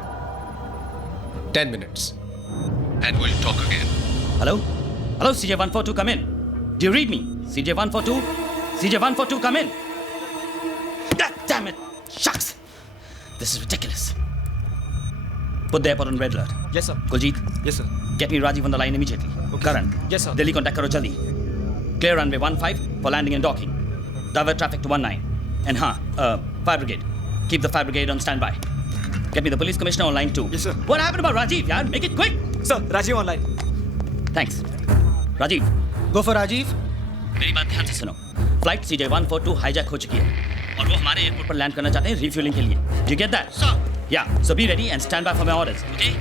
10 minutes and we'll talk again. Hello? Hello, CJ142, come in. Do you read me? CJ142? CJ142, come in. God damn it! Shucks! This is ridiculous. Put the airport on red alert. Yes, sir. Kuljit? Yes, sir. Get me Rajiv on the line immediately. Okay. Karan? Yes, sir. Delhi contact karo jaldi. Clear runway 15 for landing and docking. Divert traffic to 19. And fire brigade. Keep the fire brigade on standby. Get me the police commissioner on line 2. Yes, sir. What happened about Rajiv, yaar? Make it quick! Sir, Rajiv online. Thanks. Rajiv. Go for Rajiv. मेरी बात ध्यान से सुनो. Flight CJ142 hijack हो चुकी है और वो हमारे एयरपोर्ट पर लैंड करना चाहते हैं रिफ्यूलिंग के लिए. Do you get that? Sir. Yeah. So be ready and stand by for my orders. Okay?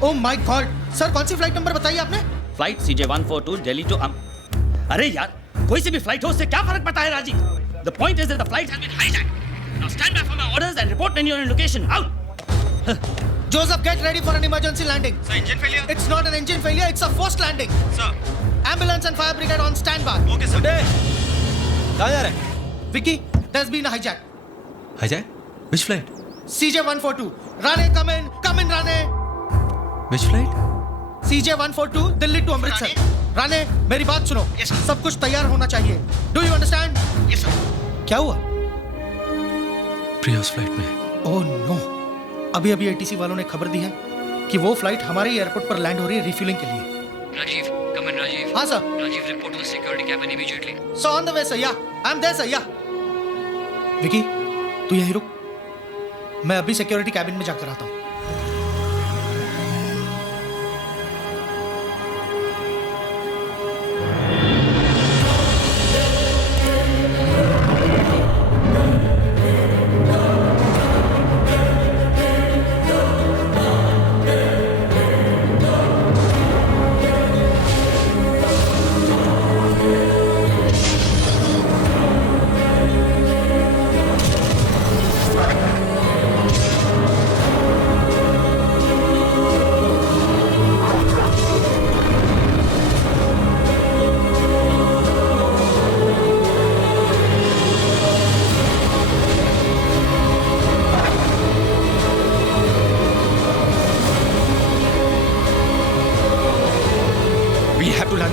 Oh my God. Sir, कौन सी फ्लाइट नंबर बताई आपने? फ्लाइट CJ142 दिल्ली टू अरे यार, कोई सी भी फ्लाइट हो उससे क्या फर्क पड़ता है Rajiv? The point is that the flight has been hijacked. Now stand by for my orders and report when you're in location. Out. Joseph, get ready for an emergency landing. Sir, engine failure. It's not an engine failure, it's a forced landing. Sir. Ambulance and fire brigade on standby. Okay, sir. कहाँ जा रहे हैं? Vicky, there's been a hijack. Hijack? Which flight? CJ142. Rane, come in, Rane. Which flight? CJ142 Delhi to Amritsar. Rane, मेरी बात सुनो. Yes, sir. सब कुछ तैयार होना चाहिए. Do you understand? Yes, sir. क्या हुआ? प्रिया उस फ्लाइट में. Oh no. अभी ATC वालों ने खबर दी है कि वो फ्लाइट हमारे एयरपोर्ट पर लैंड हो रही है रिफ्यूलिंग के लिए. Rajiv, come in, Rajiv. हाँ sir. Rajiv, report to the security cabin immediately. So on the way, sir. Yeah, I'm there, sir. Yeah. Vicky, तू यहीं रुक. मैं अभी सिक्योरिटी कैबिन में जाकर आता हूँ.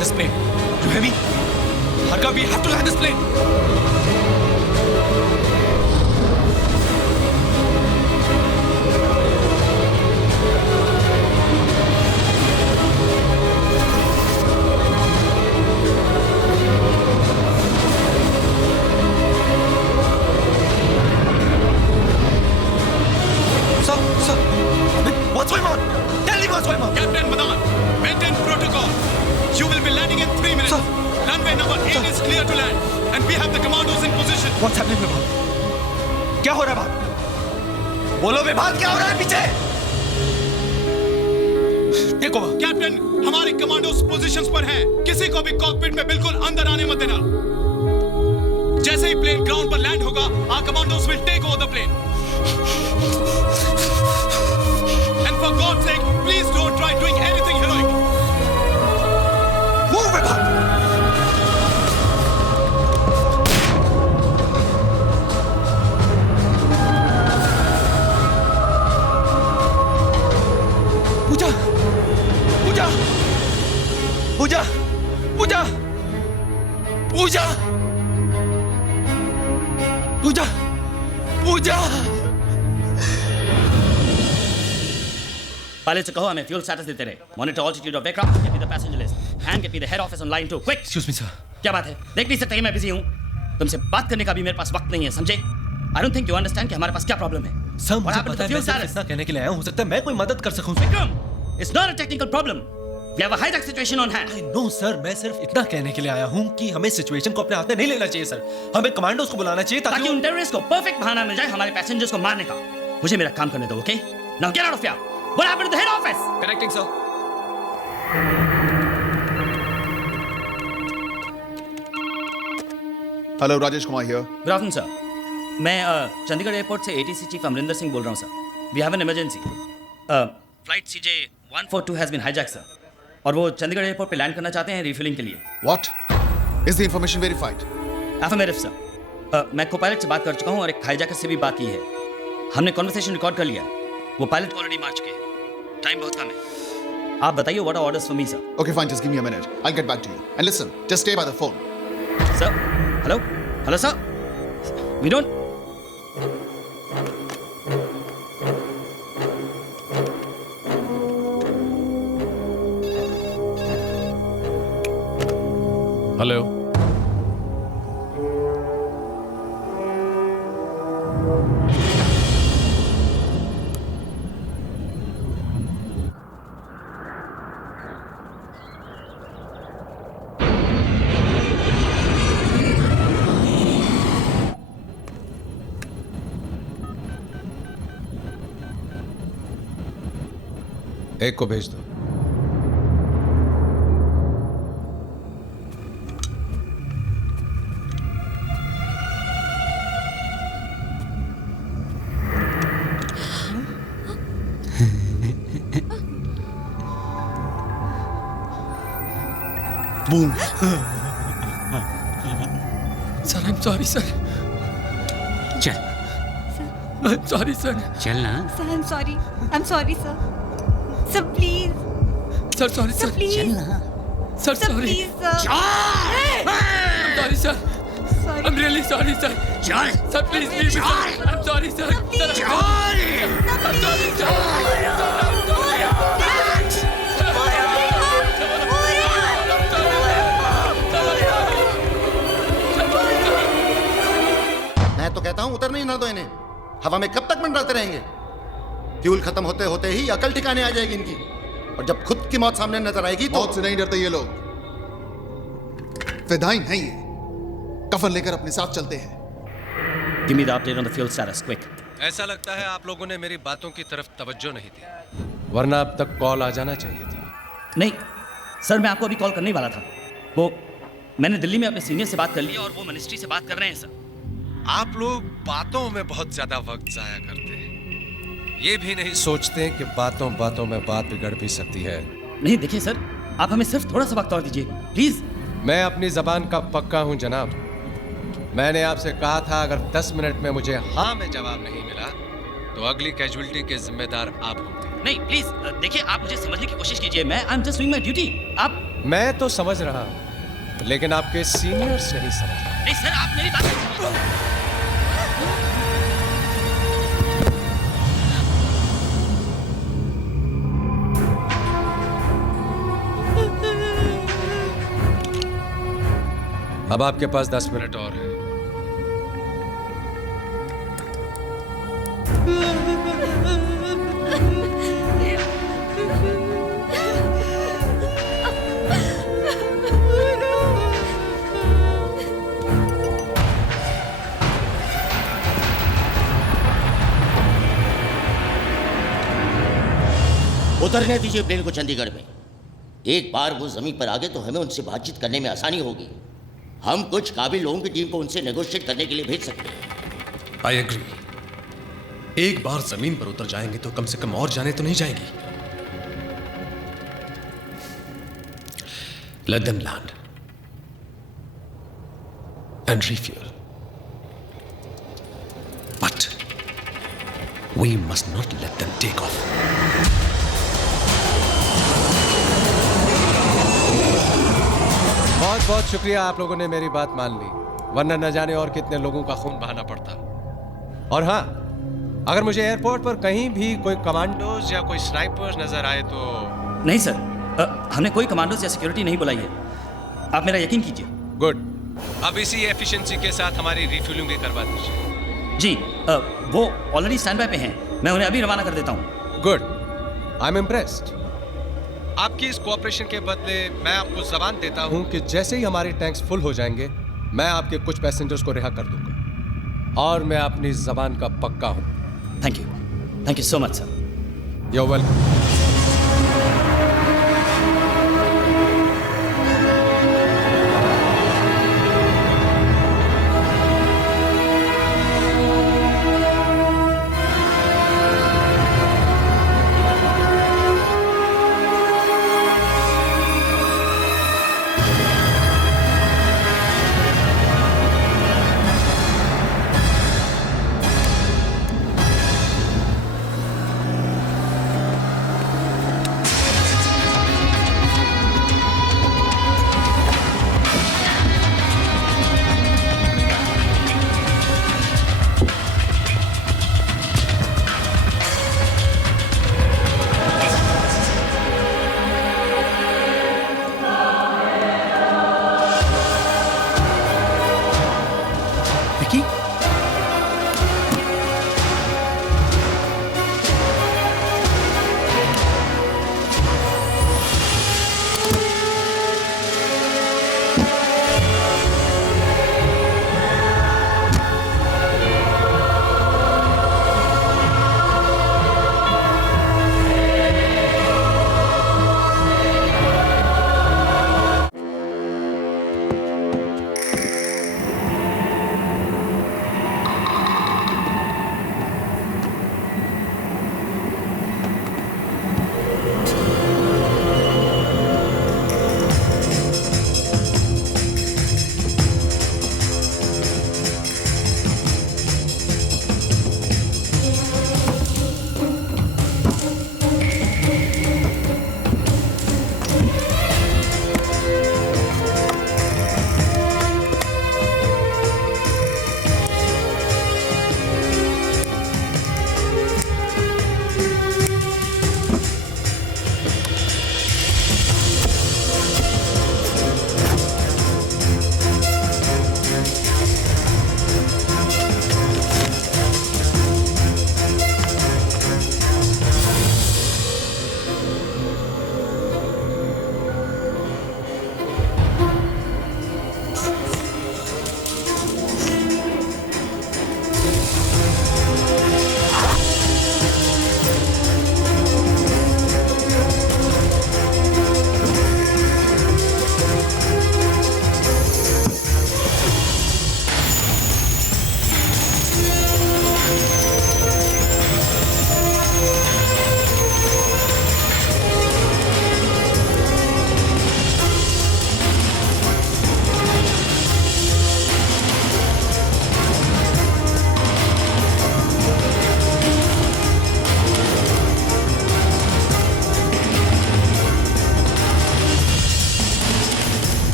this plane. You hear me? Harka, we have to land this plane. Sir, what's going on? Tell me what's going on. Captain Madan, maintain protocol. You will be landing in 3 minutes. Sir. Runway number 8 is clear to land, and we have the commandos in position. What's happening, Vibhav? क्या हो रहा है बाहर? बोलो विभाग, क्या हो रहा है पीछे? देखो कैप्टन, हमारे कमांडोज पोजीशंस पर हैं। किसी को भी कॉकपिट में बिल्कुल अंदर आने मत देना। जैसे ही प्लेन ग्राउंड पर लैंड होगा, our commandos will take over the plane. And for God's sake, please don't try doing anything heroic. Move, Vibhav! Puja! Puja! Puja! Puja! Puja! Puja! Puja! Pilots से कहो हमें fuel status देते रहे. Monitor altitude of aircraft, get me the passenger list, and get me the head office on line 2. Quick! Excuse me, sir. क्या बात है? देख नहीं सकते मैं बिजी हूँ. तुमसे बात करने का भी मेरे पास वक्त नहीं है, समझे? I don't think you understand कि हमारे पास क्या प्रॉब्लम है. सर, मुझे पता है मैं सिर्फ इतना कहने के लिए आया हूँ. हो सकता है मैं कोई मदद कर सकूँ. Vikram, it's not a technical problem. We have a hijack situation on hand. I know, sir. मैं सिर्फ इतना कहने के लिए आया हूँ कि हमें सिचुएशन को अपने हाथ में नहीं लेना चाहिए, सर. हमें कमांडोज को बुलाना चाहिए ताकि उन टेररिस्ट को परफेक्ट बहाना मिल जाए हमारे पैसेंजर्स को मारने का. मुझे मेरा काम करने दो, okay? Now get out of here. What happened to the head office? Connecting, sir. Hello, Rajesh Kumar here. Good afternoon sir. मैं चंडीगढ़ एयरपोर्ट से एटीसी चीफ अमरिंदर सिंह बोल रहा हूँ sir. We have an emergency. Flight CJ142 has been hijack sir, और वो Chandigarh airport पे land करना चाहते हैं रिफ्यूलिंग के लिए। What? Is the information verified? Affirmative sir. मैं को पायलट से बात कर चुका हूँ और एक हाईजैकर से भी बात की है। हमने कॉन्वर्सेशन रिकॉर्ड कर लिया। वो पायलट ऑलरेडी मार चुके हैं। टाइम बहुत कम है। आप बताइए what are orders for me sir? Okay, fine, just give me a minute. I'll get back to you. And listen, just stay by the phone. Sir? Hello? Hello, sir? We don't... hello. एक को भेज दो। Boom. Sir, I am sorry sir. चल। I am sorry sir. चल ना। Sir, I am sorry sir. Sir please. Sir sorry sir. Please. चल ना। Sir sorry. Sorry sir. I am really sorry sir. चल। Sir please leave me sir. I am sorry sir. मैं तो कहता हूं उतरने ही ना दो इन्हें। हवा में कब तक मंडराते रहेंगे? फ्यूल खत्म होते होते ही अकल ठिकाने आ जाएगी इनकी, और जब खुद की मौत सामने नजर आएगी तो... मौत से नहीं डरते ये लोग, फिदाइन हैं ये। कफन लेकर अपने साथ चलते हैं। Give me the update on the fuel status, quick. ऐसा लगता है आप लोगों ने मेरी बातों की तरफ तवज्जो नहीं दी, वरना अब तक कॉल आ जाना चाहिए था। नहीं सर, मैं आपको अभी कॉल करने ही वाला था। वो मैंने दिल्ली में अपने सीनियर से बात कर ली और वो मिनिस्ट्री से बात कर रहे हैं सर। आप लोग बातों में बहुत ज्यादा वक्त जाया करते हैं, ये भी नहीं सोचते कि बातों बातों में बात बिगड़ भी सकती है। नहीं देखिए सर, आप हमें सिर्फ थोड़ा सा वक्त और दीजिए प्लीज। मैं अपनी जबान का पक्का हूं जनाब। मैंने आपसे कहा था अगर 10 मिनट में मुझे हाँ में जवाब नहीं मिला तो अगली कैजुअलिटी के जिम्मेदार आप होंगे। नहीं प्लीज देखिए, आप मुझे समझने की कोशिश कीजिए। मैं I am just doing my duty. आप... मैं तो समझ रहा हूं, लेकिन आपके सीनियर्स नहीं समझ रहे। नहीं सर, आप मेरी बात अब आपके पास 10 मिनट और है। उतरने दीजिए प्लेन को चंडीगढ़ में। एक बार वो जमीन पर आ गए तो हमें उनसे बातचीत करने में आसानी होगी। हम कुछ काबिल लोगों की टीम को उनसे नेगोशिएट करने के लिए भेज सकते हैं। I agree. एक बार जमीन पर उतर जाएंगे तो कम से कम और जाने तो नहीं जाएंगी। Let them land and refuel. But we must not let them take off. बहुत बहुत शुक्रिया, आप लोगों ने मेरी बात मान ली, वरना न जाने और कितने लोगों का खून बहाना पड़ता। और हाँ, अगर मुझे एयरपोर्ट पर कहीं भी कोई कमांडोज या कोई स्नाइपर्स नजर आए तो... नहीं सर, हमने कोई कमांडोज या सिक्योरिटी नहीं बुलाई है, आप मेरा यकीन कीजिए। गुड। अब इसी एफिशिएंसी के साथ हमारी रिफ्यूलिंग भी करवा दीजिए। जी, वो ऑलरेडी स्टैंड बाय पे हैं, मैं उन्हें अभी रवाना कर देता हूँ। Good, I am impressed. आपकी इस कोऑपरेशन के बदले मैं आपको जबान देता हूं कि जैसे ही हमारे टैंक्स फुल हो जाएंगे मैं आपके कुछ पैसेंजर्स को रिहा कर दूंगा, और मैं अपनी जबान का पक्का हूं। Thank you so much sir. You are welcome.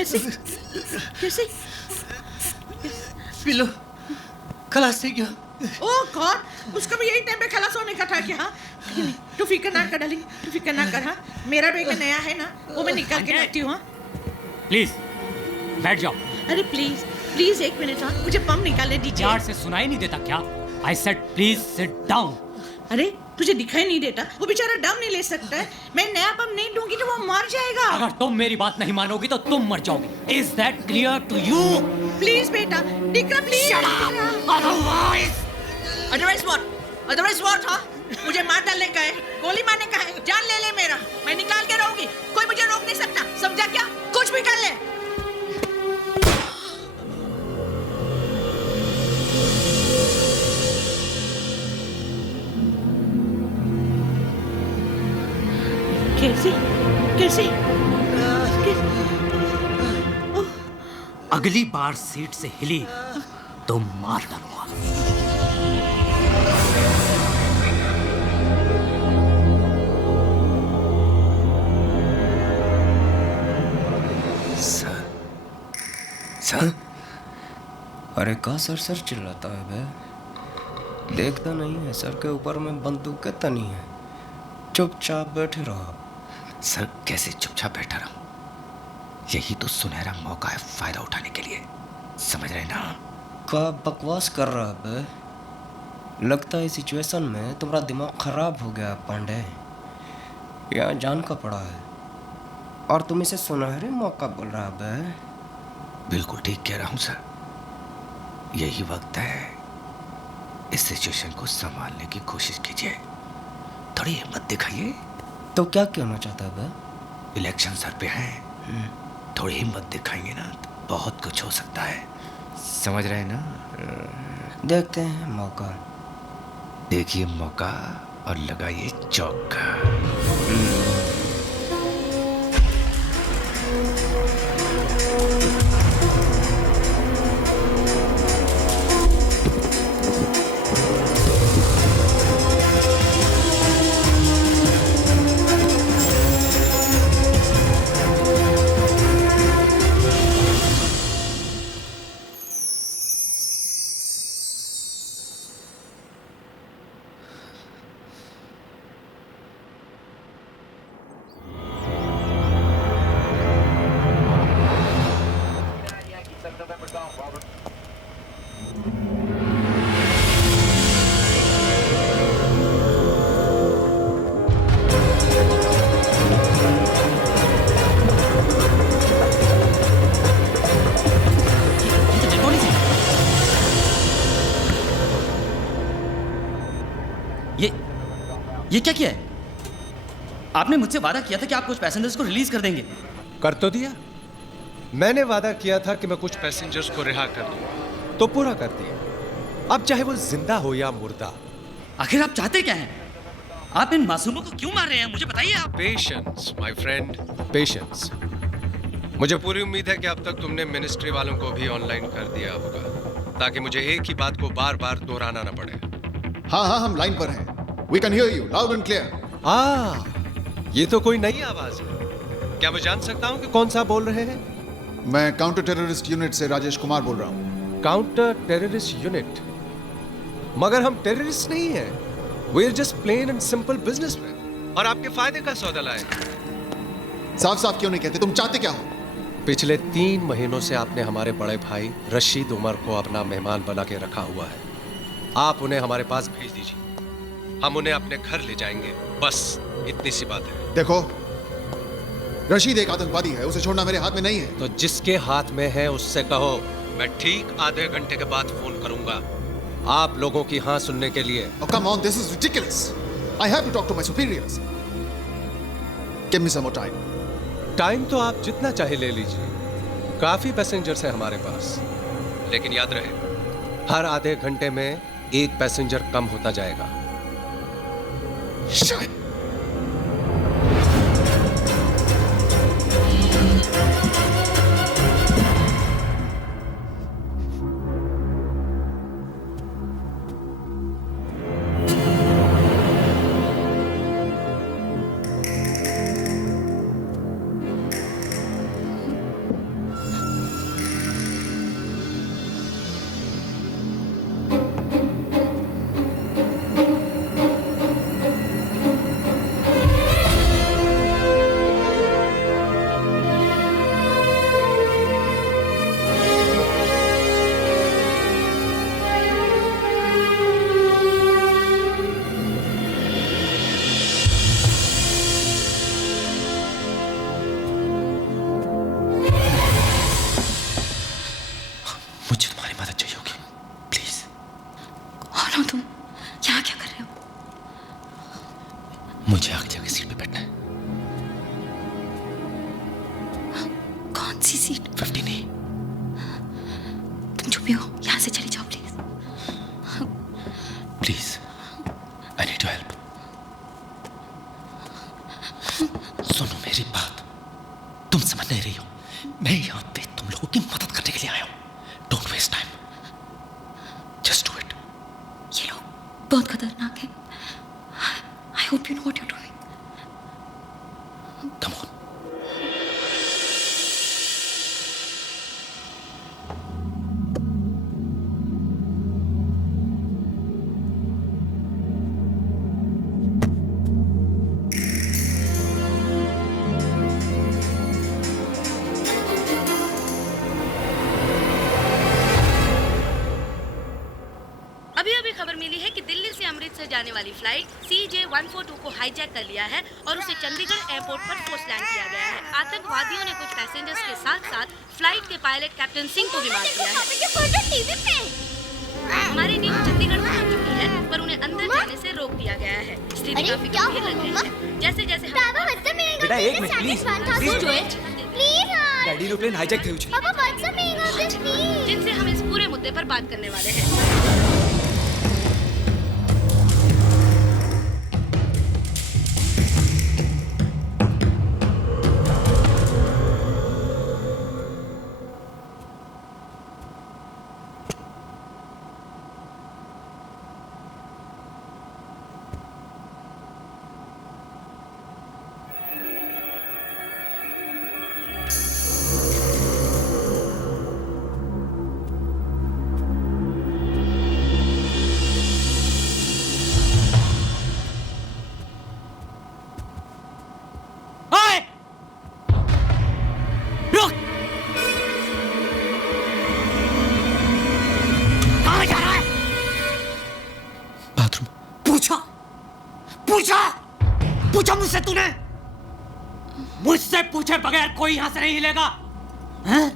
कैसे कैसे पिलो खलास थी क्या? ओह गॉड, उसका भी यही टाइम पे खलास होने का था क्या? तू फिक्र ना कर डार्लिंग, तू फिक्र ना कर। हाँ, मेरा बैग नया है ना, वो मैं निकाल के रखती हूँ। प्लीज बैठ जाओ। अरे प्लीज प्लीज एक मिनट, हाँ मुझे पंप निकालने दीजिए। यार से सुनाई नहीं देता क्या? I said please sit down. अरे तुझे दिखाई नहीं देता? वो बेचारा दम नहीं ले सकता है। मैं नया पंप नहीं दूंगी तो वो मर जाएगा। अगर तुम मेरी बात नहीं मानोगी तो तुम मर जाओगी। Is that clear to you? Please बेटा, Dikka please. Otherwise what? Otherwise what? हाँ, मुझे मार डालने का है, गोली मारने का है, जान ले ले मेरा, मैं निकाल के रहूंगी, कोई मुझे रोक नहीं सकता, समझा क्या? कुछ भी कर ले। कैसे कैसे? अगली बार सीट से हिली तो मार डालूंगा। सर, अरे का सर सर चिल्लाता है बे? देखता नहीं है सर के ऊपर में बंदूक के तनी है, चुपचाप बैठे रहो। सर कैसे चुपचाप बैठा रहा? यही तो सुनहरा मौका है फायदा उठाने के लिए, समझ रहे ना? का बकवास कर रहा है बे? लगता है सिचुएशन में तुम्हारा दिमाग खराब हो गया पांडे। यहाँ जान का पड़ा है और तुम इसे सुनहरे मौका बोल रहा है बे? बिल्कुल ठीक कह रहा हूँ सर, यही वक्त है, इस सिचुएशन को संभालने की कोशिश कीजिए, थोड़ी हिम्मत दिखाइए। तो क्या कहना चाहता है बे? इलेक्शन सर पे हैं, थोड़ी हिम्मत दिखाएंगे ना तो बहुत कुछ हो सकता है, समझ रहे हैं ना? देखते हैं मौका। देखिए मौका और लगाइए चौका। ये क्या किया है? आपने मुझसे वादा किया था कि आप कुछ पैसेंजर्स को रिलीज कर देंगे। कर तो दिया। मैंने वादा किया था कि मैं कुछ पैसेंजर्स को रिहा कर दूं, तो पूरा कर दिया। अब चाहे वो जिंदा हो या मुर्दा। आखिर आप चाहते क्या हैं? आप इन मासूमों को क्यों मार रहे हैं, मुझे बताइए आप। Patience my friend, patience. मुझे पूरी उम्मीद है कि अब तक तुमने मिनिस्ट्री वालों को भी ऑनलाइन कर दिया होगा, ताकि मुझे एक ही बात को बार बार दोहराना न पड़े। हाँ हाँ, हम लाइन पर हैं। We can hear you loud and clear. ये तो कोई नई आवाज है। क्या मैं जान सकता हूँ कि कौन सा बोल रहे हैं? मैं काउंटर टेररिस्ट यूनिट से राजेश कुमार बोल रहा हूँ। Counter terrorist unit? मगर हम टेररिस्ट नहीं हैं। We are just plain and simple businessmen। और आपके फायदे का सौदा लाए। साफ साफ क्यों नहीं कहते? तुम चाहते क्या हो? पिछले 3 महीनों से आपने हमारे बड़े भाई रशीद उमर को अपना मेहमान बना के रखा हुआ है। आप उन्हें हमारे पास भेज दीजिए, हम उन्हें अपने घर ले जाएंगे, बस इतनी सी बात है। देखो, रशीद एक आतंकवादी है, उसे छोड़ना मेरे हाथ में नहीं है। तो जिसके हाथ में है उससे कहो मैं ठीक आधे घंटे के बाद फोन करूंगा, आप लोगों की हाँ सुनने के लिए। Oh come on, this is ridiculous. I have to talk to my superiors. Give me some more time. Time तो आप जितना चाहे ले लीजिए, काफी पैसेंजर्स हैं हमारे पास, लेकिन याद रहे हर आधे घंटे में एक पैसेंजर कम होता जाएगा। Shut. कौन सी सीट? 15A। तुम जो भी हो यहाँ से चले जाओ please. Please, I need your help. सुनो मेरी बात, तुम समझ नहीं रही हो। मैं यहाँ पे तुम लोगों की मदद करने के लिए आया हूँ। Don't waste time, just do it. ये लोग बहुत खतरनाक है। I hope you know what you are doing. Come on. जाने वाली फ्लाइट CJ142 को हाईजैक कर लिया है और उसे चंडीगढ़ एयरपोर्ट पर फोर्स लैंड किया गया है। आतंकवादियों ने कुछ पैसेंजर्स के साथ-साथ फ्लाइट के पायलट कैप्टन सिंह को भी मार दिया है। हमारी टीम चंडीगढ़ पहुंच चुकी है, पर उन्हें अंदर जाने से रोक दिया गया है। स्थिति काफी गंभीर लग रही है। जैसे-जैसे बेटा एक minute please, daddy aeroplane hijack थी जिनसे हम इस पूरे मुद्दे पर बात करने वाले हैं। पूछा मुझसे तूने? मुझसे पूछे बगैर कोई यहाँ से नहीं हिलेगा। हैं?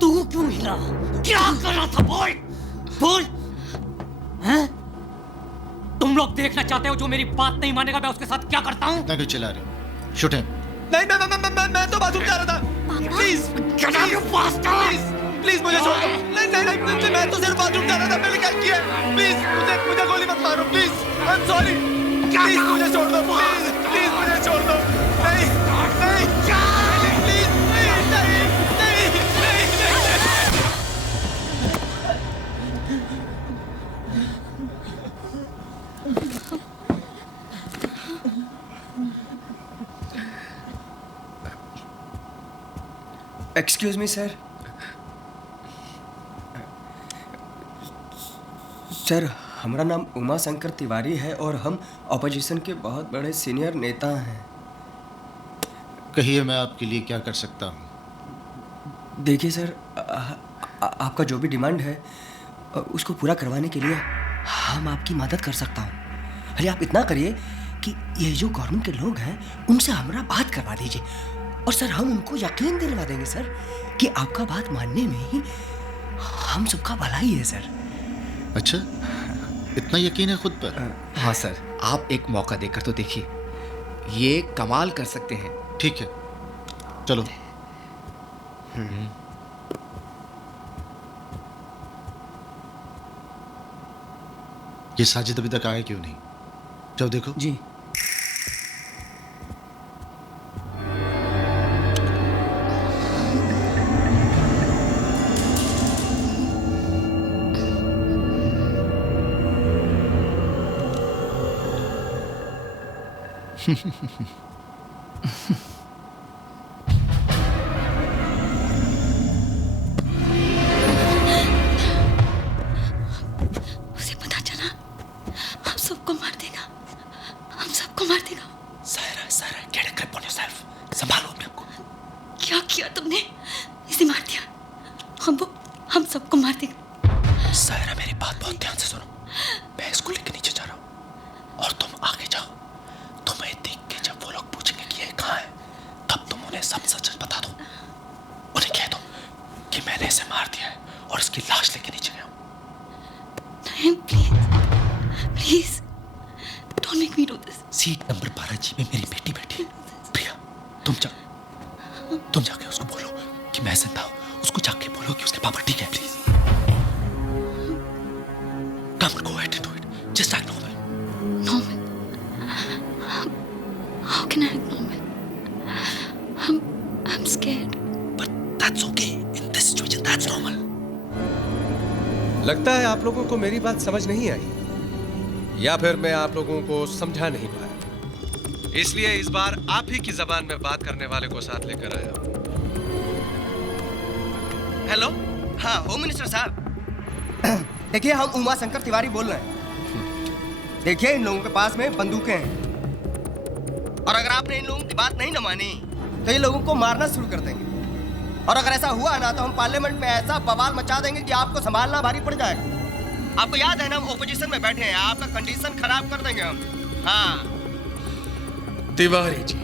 तू क्यों हिला? क्या कर रहा था? बोल, बोल। हैं? तुम लोग देखना चाहते हो जो मेरी बात नहीं मानेगा मैं उसके साथ क्या करता हूँ? क्यों चिल्ला रहे हो? Shoot him. नहीं, मैं तो बाथरूम जा रहा था। प्लीज, प्लीज मुझे छोड़ दो। नहीं, मैं तो सिर्फ बाथरूम जा रहा था। मैंने क्या किया? प्लीज मुझे गोली मत मारो। Please, I am sorry. Please मुझे छोड़ दो। प्लीज मुझे छोड़ दो। नहीं, प्लीज, नहीं। Excuse me sir. सर, हमारा नाम उमा शंकर तिवारी है और हम ऑपोजिशन के बहुत बड़े सीनियर नेता हैं। कहिए, मैं आपके लिए क्या कर सकता हूँ? देखिए सर, आपका जो भी डिमांड है उसको पूरा करवाने के लिए हम आपकी मदद कर सकता हूँ। अरे आप इतना करिए कि ये जो गवर्नमेंट के लोग हैं उनसे हमारा बात करवा दीजिए और सर हम उनको यकीन दिलवा देंगे सर कि आपका बात मानने में ही हम सबका भला ही है सर। अच्छा, इतना यकीन है खुद पर? हाँ सर, आप एक मौका देकर तो देखिए, ये कमाल कर सकते हैं। ठीक है, चलो। ये साजिद अभी तक आया क्यों नहीं? जाओ देखो। जी। उसे पता चला, हम सबको मार देगा, हम सबको मार देगा। Saira, get a grip on yourself. संभालो अपने आप को। क्या किया तुमने? इसे मार दिया। हम सबको मार देगा। सायरा, मेरी बात बहुत ध्यान से सुनो। मैं इसको लेके नीचे जा रहा हूँ और तुम आगे जाओ। तुम्हें देख के जब वो लोग पूछेंगे कि ये कहाँ है, तब तुम उन्हें सब सच बता दो। उन्हें कह दो कि मैंने इसे मार दिया है और इसकी लाश लेके नीचे गया हूँ। नहीं, please, don't make me do this. Seat number 12G में मेरी बेटी बैठी है। प्रिया, तुम जाके उसको बोलो कि मैं जिंदा हूं, उसको जाके बोलो कि उसके पापा ठीक है, please. Come on, go ahead and do it. Just act normal. Normal? How can I act normal? I'm scared. But that's okay. In this situation, that's normal. लगता है आप लोगों को मेरी बात समझ नहीं आई, या फिर मैं आप लोगों को समझा नहीं पाया। इसलिए इस बार आप ही की जबान में बात करने वाले को साथ लेकर आया हूं। हेलो, हाँ होम मिनिस्टर साहब। देखिए हम उमा शंकर तिवारी बोल रहे हैं। देखिए इन लोगों के पास में बंदूकें हैं, और अगर आपने इन लोगों की बात नहीं न मानी तो ये लोगों को मारना शुरू कर देंगे, और अगर ऐसा हुआ ना तो हम पार्लियामेंट में ऐसा बवाल मचा देंगे कि आपको संभालना भारी पड़ जाएगा। आपको याद है ना, हम ओपोजिशन में बैठे हैं, आपका कंडीशन खराब कर देंगे हम। हाँ तिवारी जी,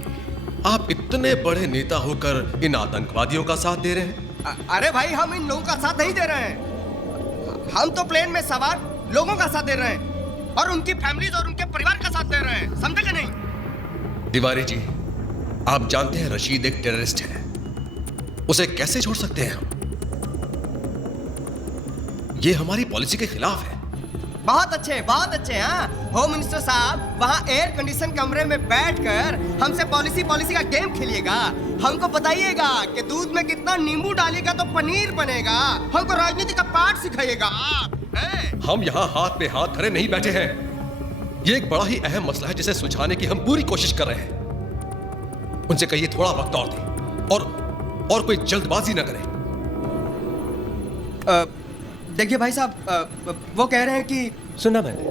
आप इतने बड़े नेता होकर इन आतंकवादियों का साथ दे रहे हैं? अरे भाई, हम इन लोगों का साथ नहीं दे रहे हैं, हम तो प्लेन में सवार लोगों का साथ दे रहे हैं, और उनकी फैमिलीज और उनके परिवार का साथ दे रहे हैं, समझे कि नहीं? तिवारी जी, आप जानते हैं रशीद एक टेररिस्ट है, उसे कैसे छोड़ सकते हैं हम? ये हमारी पॉलिसी के खिलाफ है। बहुत अच्छे हाँ होम मिनिस्टर साहब, वहाँ एयर कंडीशन कमरे में बैठकर हमसे पॉलिसी का गेम खेलिएगा, हमको बताइएगा कि दूध में कितना नींबू डालिएगा तो पनीर बनेगा, हमको राजनीति का पाठ सिखाइएगा आप। हम यहाँ हाथ में हाथ धरे नहीं बैठे हैं, ये एक बड़ा ही अहम मसला है जिसे सुलझाने की हम पूरी कोशिश कर रहे हैं। उनसे कहिए थोड़ा वक्त और दें, और कोई जल्दबाजी न करें। देखिए भाई साहब, वो कह रहे हैं कि सुना मैंने।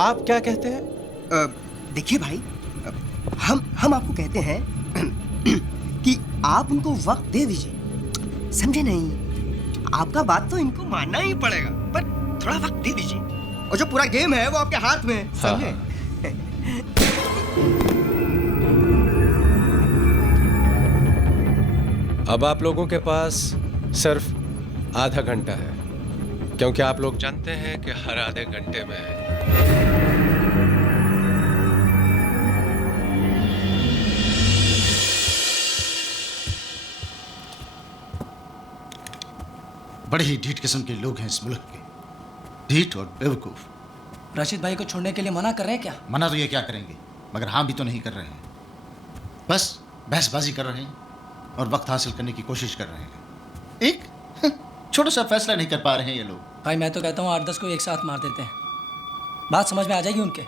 आप क्या कहते हैं? देखिए भाई, हम आपको कहते हैं कि आप उनको वक्त दे दीजिए, समझे नहीं? आपका बात तो इनको मानना ही पड़ेगा, पर थोड़ा वक्त दे दीजिए, और जो पूरा गेम है वो आपके हाथ में है, समझे? अब आप लोगों के पास सिर्फ आधा घंटा है, क्योंकि आप लोग जानते हैं कि हर आधे घंटे में बड़े ही ढीठ किस्म के लोग हैं इस मुल्क के, ढीठ और बेवकूफ। राशिद भाई को छोड़ने के लिए मना कर रहे हैं क्या? मना तो ये क्या करेंगे, मगर हाँ भी तो नहीं कर रहे हैं, बस बहसबाजी कर रहे हैं और वक्त हासिल करने की कोशिश कर रहे हैं। एक छोटा सा फैसला नहीं कर पा रहे हैं ये लोग। भाई मैं तो कहता हूँ 8-10 को एक साथ मार देते हैं, बात समझ में आ जाएगी उनके।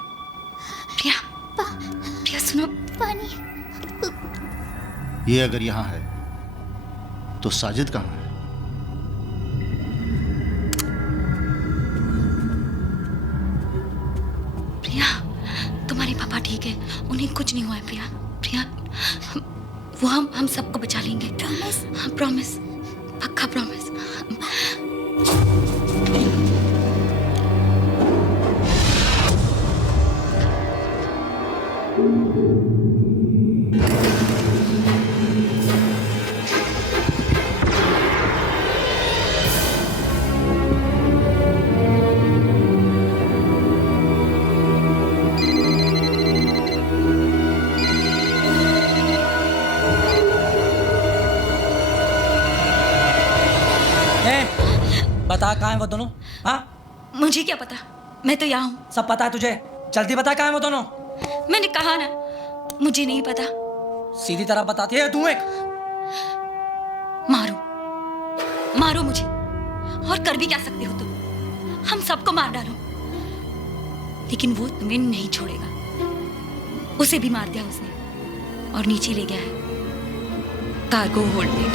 प्रिया सुनो, पानी। ये अगर यहाँ है तो साजिद कहाँ है? प्रिया, तुम्हारे पापा ठीक है, उन्हें कुछ नहीं हुआ है। प्रिया, वो हम सबको बचा लेंगे। प्रॉमिस? हाँ प्रॉमिस, पक्का प्रॉमिस। बता कहाँ है वो दोनों? हाँ मुझे क्या पता, मैं तो यहाँ हूँ। सब पता है तुझे, जल्दी बता कहाँ है वो दोनों। मैंने कहा ना, मुझे नहीं पता। सीधी तरह बताती है तू। एक मारो मुझे, और कर भी क्या सकते हो तुम, हम सबको मार डालो, लेकिन वो तुम्हें नहीं छोड़ेगा। उसे भी मार दिया उसने, और नीचे ले गया है कार्गो होल्ड में।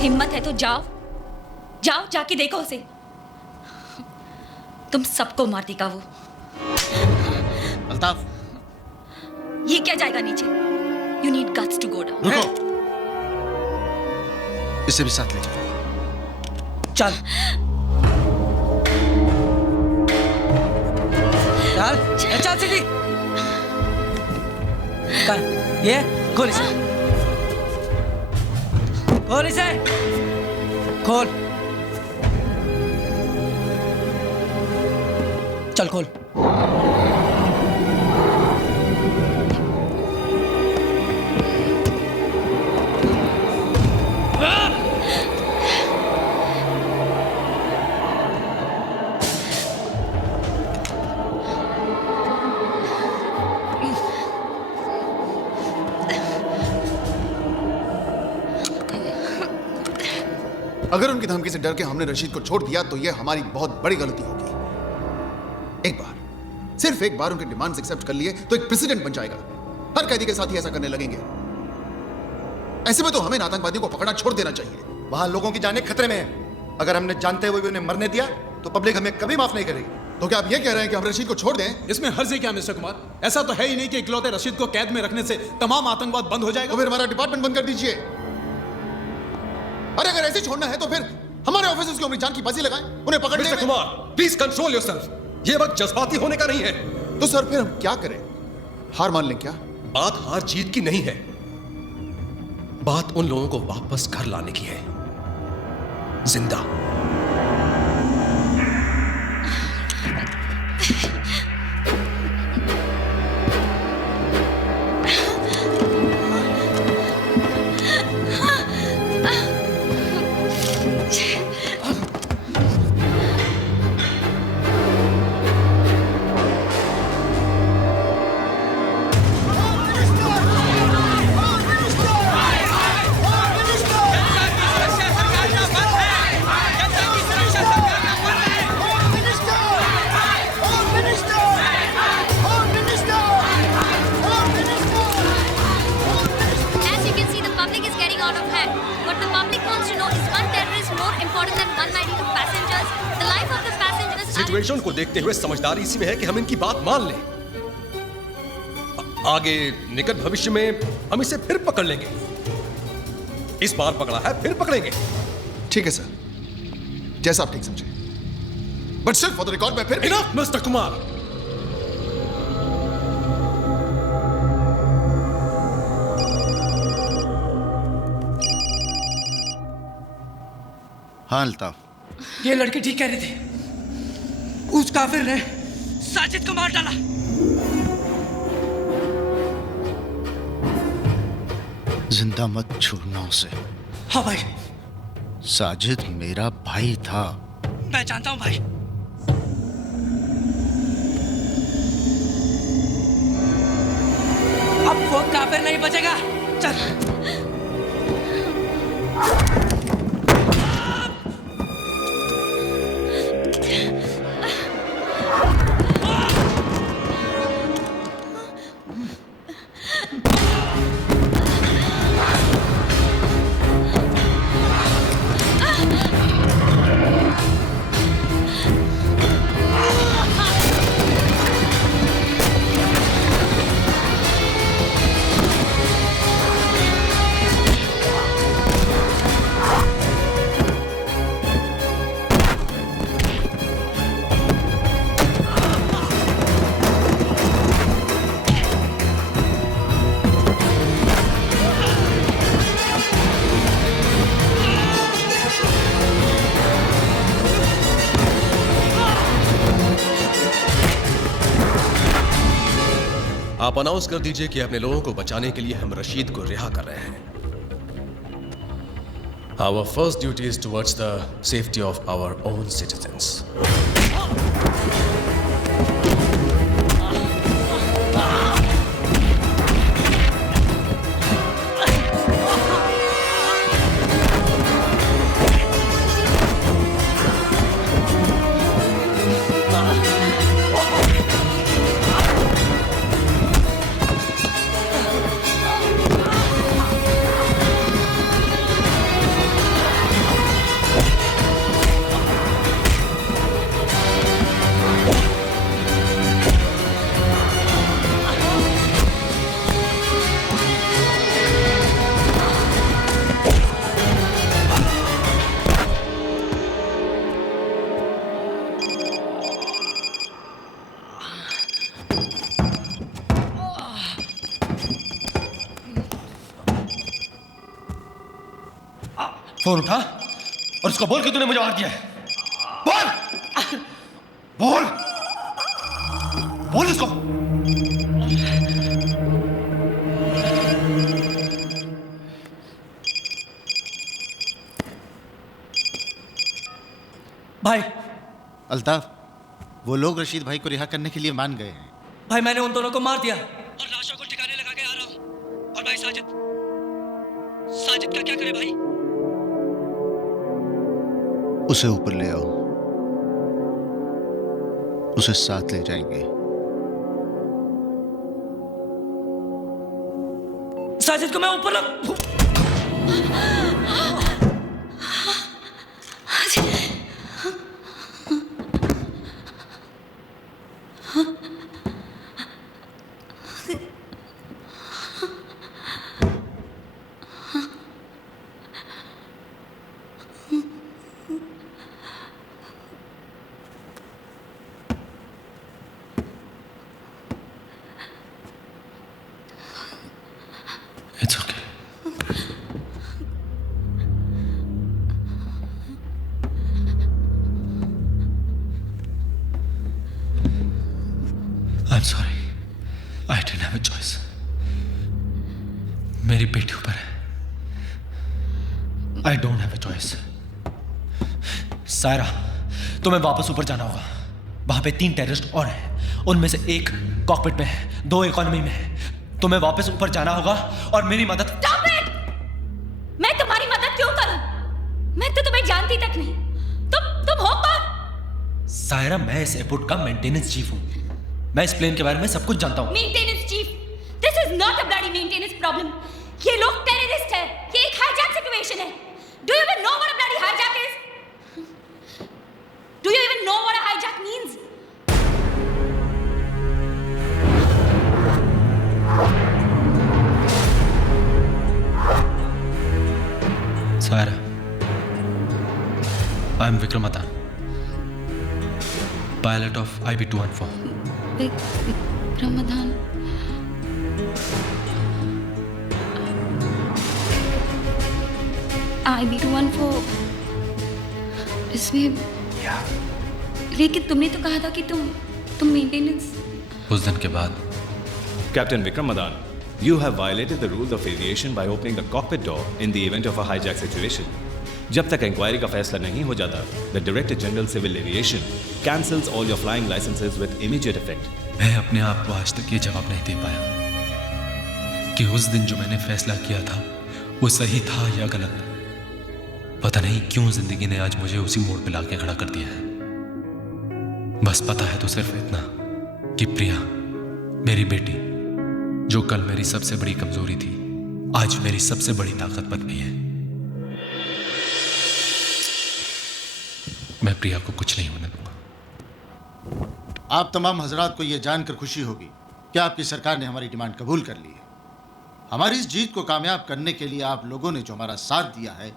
हिम्मत है तो जाओ, जाके देखो उसे, तुम सबको मार देगा वो। अल्ताफ, ये क्या जाएगा नीचे? You need guts to go down. रुको, इसे भी साथ ले जाओ। चल चल सीधी। ये खोल इसे, खोल इसे, खोल, चल खोल। अगर उनकी धमकी से डर के हमने रशीद को छोड़ दिया तो यह हमारी बहुत बड़ी गलती होगी। एक बार, सिर्फ एक बार उनके डिमांड्स एक्सेप्ट कर लिए तो एक प्रेसिडेंट बन जाएगा। हर कैदी के साथ ही ऐसा करने लगेंगे। ऐसे में तो हमें आतंकवादियों को पकड़ना छोड़ देना चाहिए। वहां लोगों की जानें खतरे में है। अगर हमने जानते हुए भी उन्हें मरने दिया तो पब्लिक हमें कभी माफ नहीं करेगी। तो क्या आप ये कह रहे हैं कि हम रशीद को छोड़ दें? इसमें हर्ज है क्या मिस्टर कुमार? ऐसा तो है ही नहीं कि इकलौते रशीद को कैद में रखने से तमाम आतंकवाद बंद हो जाएगा। तो फिर हमारा डिपार्टमेंट बंद कर दीजिए। अरे अगर ऐसे छोड़ना है तो फिर हमारे ऑफिसर्स की अपनी जान की बाजी लगाएं, उन्हें पकड़ने में। Mister Kumar, please control yourself. ये वक्त जज्बाती होने का नहीं है। तो सर फिर हम क्या करें? हार मान लें क्या? बात हार जीत की नहीं है, बात उन लोगों को वापस घर लाने की है, जिंदा। सिचुएशन को देखते हुए समझदारी इसी में है कि हम इनकी बात मान लें। आगे निकट भविष्य में हम इसे फिर पकड़ लेंगे। इस बार पकड़ा है, फिर पकड़ेंगे। ठीक है सर, जैसा आप ठीक समझे। बट सिर्फ फॉर द रिकॉर्ड में फिर। Enough mister Kumar. हाँ अल्ताफ, ये लड़के ठीक कह रहे थे। उस काफिर ने साजिद को मार डाला। जिंदा मत छोड़ना उसे। हाँ भाई। साजिद मेरा भाई था। मैं जानता हूं भाई। अब वो काफिर नहीं बचेगा। चल। आप अनाउंस कर दीजिए कि अपने लोगों को बचाने के लिए हम रशीद को रिहा कर रहे हैं। Our first duty is towards the safety of our own citizens. Phone उठा और उसको बोल कि तूने मुझे मार दिया है। बोल बोल बोल उसको। भाई अल्ताफ, वो लोग रशीद भाई को रिहा करने के लिए मान गए हैं। भाई मैंने उन दोनों को मार दिया और लाशों को ठिकाने लगा के आ रहा हूं। और भाई साजिद, साजिद का क्या करे भाई? उसे ऊपर ले आओ, उसे साथ ले जाएंगे। साजिद को मैं ऊपर ला। It's okay. I'm sorry. I didn't have a choice. मेरी बेटी ऊपर है. I don't have a choice. Saira, तुम्हें वापस ऊपर जाना होगा. वहां पे 3 टेररिस्ट और हैं. उनमें से एक कॉकपिट में है, 2 इकोनॉमी में है. तुम्हें वापस ऊपर जाना होगा और मेरी मदद। Stop it! मैं तुम्हारी मदद क्यों करूं? मैं तो तुम्हें जानती तक नहीं. तुम हो कौन? सायरा, मैं इस एयरपोर्ट का मेंटेनेंस चीफ हूं. मैं इस प्लेन के बारे में सब कुछ जानता हूं. Maintenance chief? This is not a bloody maintenance problem. ये लोग टेररिस्ट हैं. ये एक हाईजैक सिचुएशन है. Do you even know what a bloody hijack is? Do you even know what a hijack means? Saira, I am Vikram Adhan, pilot of IB-214. Vikram Adhan. IB-214 इसमें लेकिन तुमने तो कहा था कि तुम मेंटेनेंस। उस दिन के बाद Captain Vikram Madan, you have violated the rules of aviation by opening the cockpit door in the event of a hijack situation. जब तक इंक्वायरी का फैसला नहीं हो जाता, the Director General Civil Aviation cancels all your flying licenses with immediate effect. मैं अपने आप को आज तक ये जवाब नहीं दे पाया कि उस दिन जो मैंने फैसला किया था वो सही था या गलत. पता नहीं क्यों जिंदगी ने आज मुझे उसी मोड़ पे लाके खड़ा कर दिया है. बस पता है तो सिर्फ इतना कि प्रिया, मेरी बेटी, जो कल मेरी सबसे बड़ी कमजोरी थी, आज मेरी सबसे बड़ी ताकत बन गई है. मैं प्रिया को कुछ नहीं होने दूंगा. आप तमाम हजरात को यह जानकर खुशी होगी कि आपकी सरकार ने हमारी डिमांड कबूल कर ली है. हमारी इस जीत को कामयाब करने के लिए आप लोगों ने जो हमारा साथ दिया है,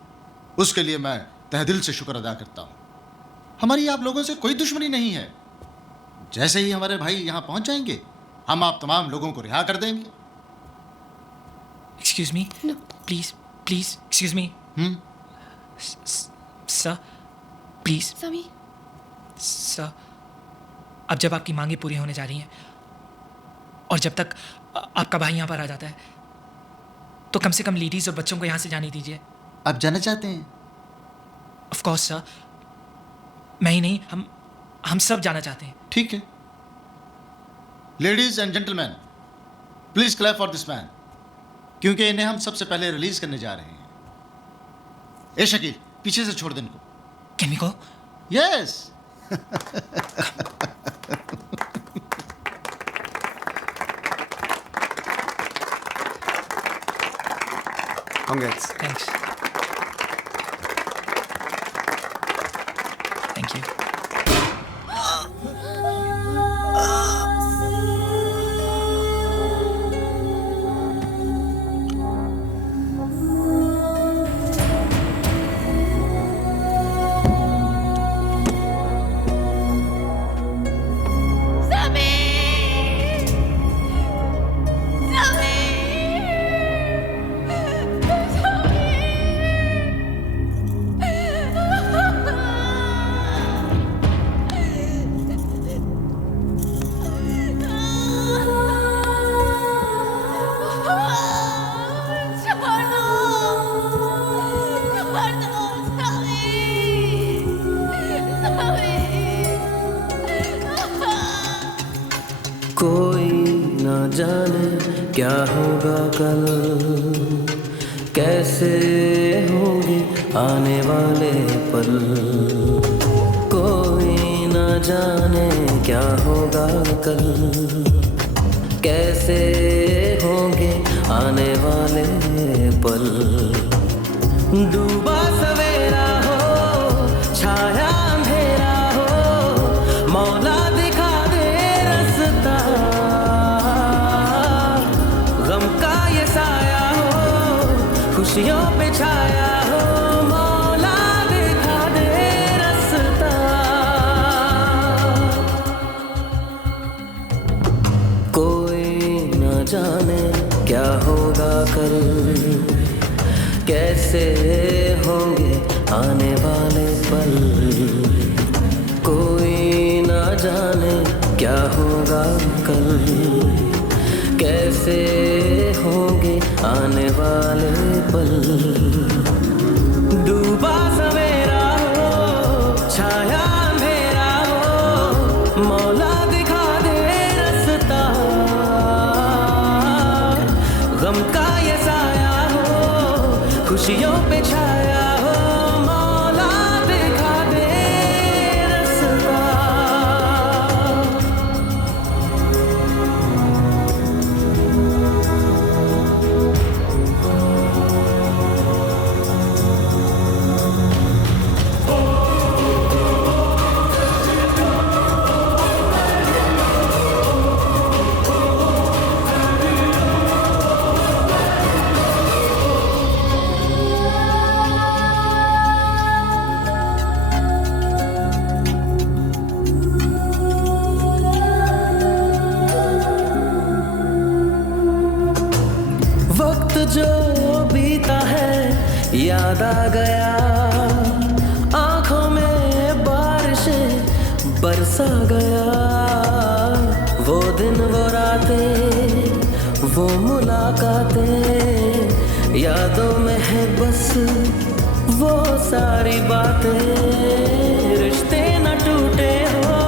उसके लिए मैं तहे दिल से शुक्र अदा करता हूं. हमारी आप लोगों से कोई दुश्मनी नहीं है. जैसे ही हमारे भाई यहां पहुंच जाएंगे, हम आप तमाम लोगों को रिहा कर देंगे. Excuse me? No. Please, excuse me. Sir, please. Sami. Sir, अब जब आपकी मांगें पूरी होने जा रही हैं और जब तक आपका भाई यहाँ पर आ जाता है, तो कम से कम लेडीज और बच्चों को यहाँ से जाने दीजिए. आप जाना चाहते हैं? Of course, sir. मैं ही नहीं, हम सब जाना चाहते हैं. ठीक है. Ladies and gentleman, please clap for this man, क्योंकि इन्हें हम सबसे पहले रिलीज करने जा रहे हैं. ए शकील, पीछे से छोड़ दे इनको. Can we go? Yes. Congrats. Thanks. Thank you. कोई ना जाने क्या होगा कल, कैसे होंगे आने वाले पल. पल। कोई न जाने क्या होगा कल, कैसे होंगे आने वाले पल। डूबा सवेरा हो, छाया अंधेरा हो, मौला दिखा दे रास्ता। गम का ये साया हो, खुशियों पे छाया हो, मौला दिखा दे रास्ता। कोई न जाने क्या होगा कल, कैसे होंगे आने वाले पल। कोई न जाने क्या होगा कल, कैसे होंगे आने वाले पल। डूबा सवेरा हो, छाया अंधेरा हो, मौला दिखा दे रास्ता। गम का ये साया हो, खुशियों पे छाया हो, मौला दिखा दे रास्ता। वक्त जो बीता है याद आ गया, आंखों में बारिशें बरसा गया। वो दिन वो रातें वो मुलाकातें, यादों में है बस वो सारी बातें। रिश्ते न टूटे हो,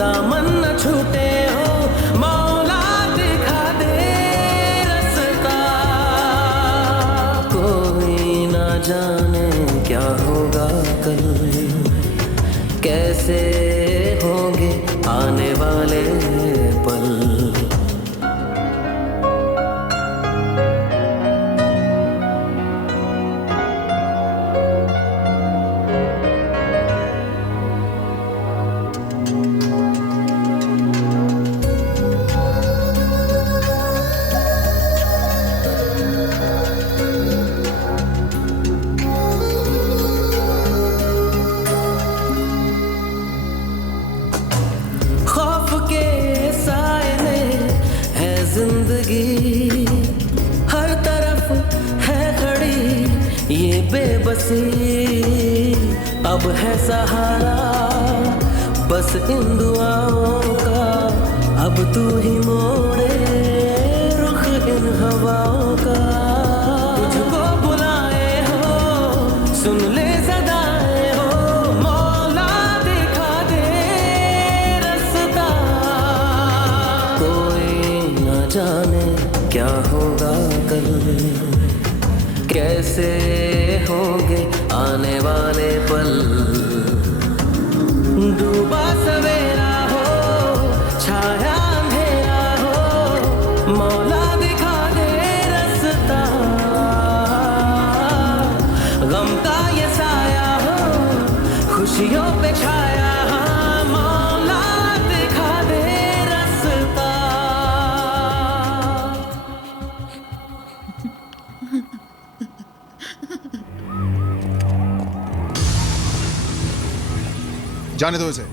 दामन न छूटे हो, मौला दिखा दे रास्ता। कोई न जाने क्या होगा कल, कैसे होंगे आने वाले पल। खौफ के साए में है जिंदगी, हर तरफ है खड़ी ये बेबसी। अब है सहारा बस इन दुआओं का, अब तू ही मोड़े रुख इन हवाओं का। तुझको बुलाए हो, सुन ले सदाएं हो, मौला दिखा दे रास्ता। कोई न जाने क्या होगा कल, कैसे होंगे आने वाले पल। डूबा सवेरा हो, छाया अंधेरा हो, मौला दिखा दे रास्ता। गम का ये साया हो, खुशियों पे छाया हो, मौला दिखा दे रास्ता। जाने दो इसे।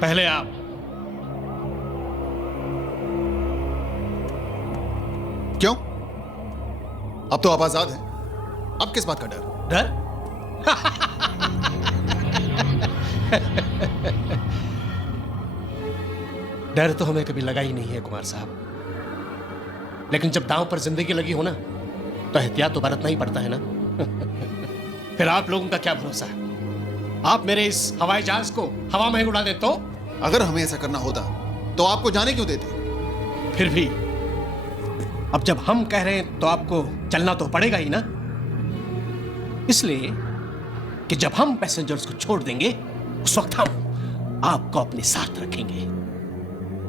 पहले आप। क्यों? अब तो आप आजाद हैं। अब किस बात का डर? डर? डर तो हमें कभी लगा ही नहीं है कुमार साहब, लेकिन जब दांव पर जिंदगी लगी हो ना, तो एहतियात तो बरतना ही पड़ता है ना। फिर आप लोगों का क्या भरोसा है? आप मेरे इस हवाई जहाज को हवा में उड़ा दे तो? अगर हमें ऐसा करना होता तो आपको जाने क्यों देते? फिर भी अब जब हम कह रहे हैं तो आपको चलना तो पड़ेगा ही ना, इसलिए कि जब हम पैसेंजर्स को छोड़ देंगे उस वक्त हम आपको अपने साथ रखेंगे,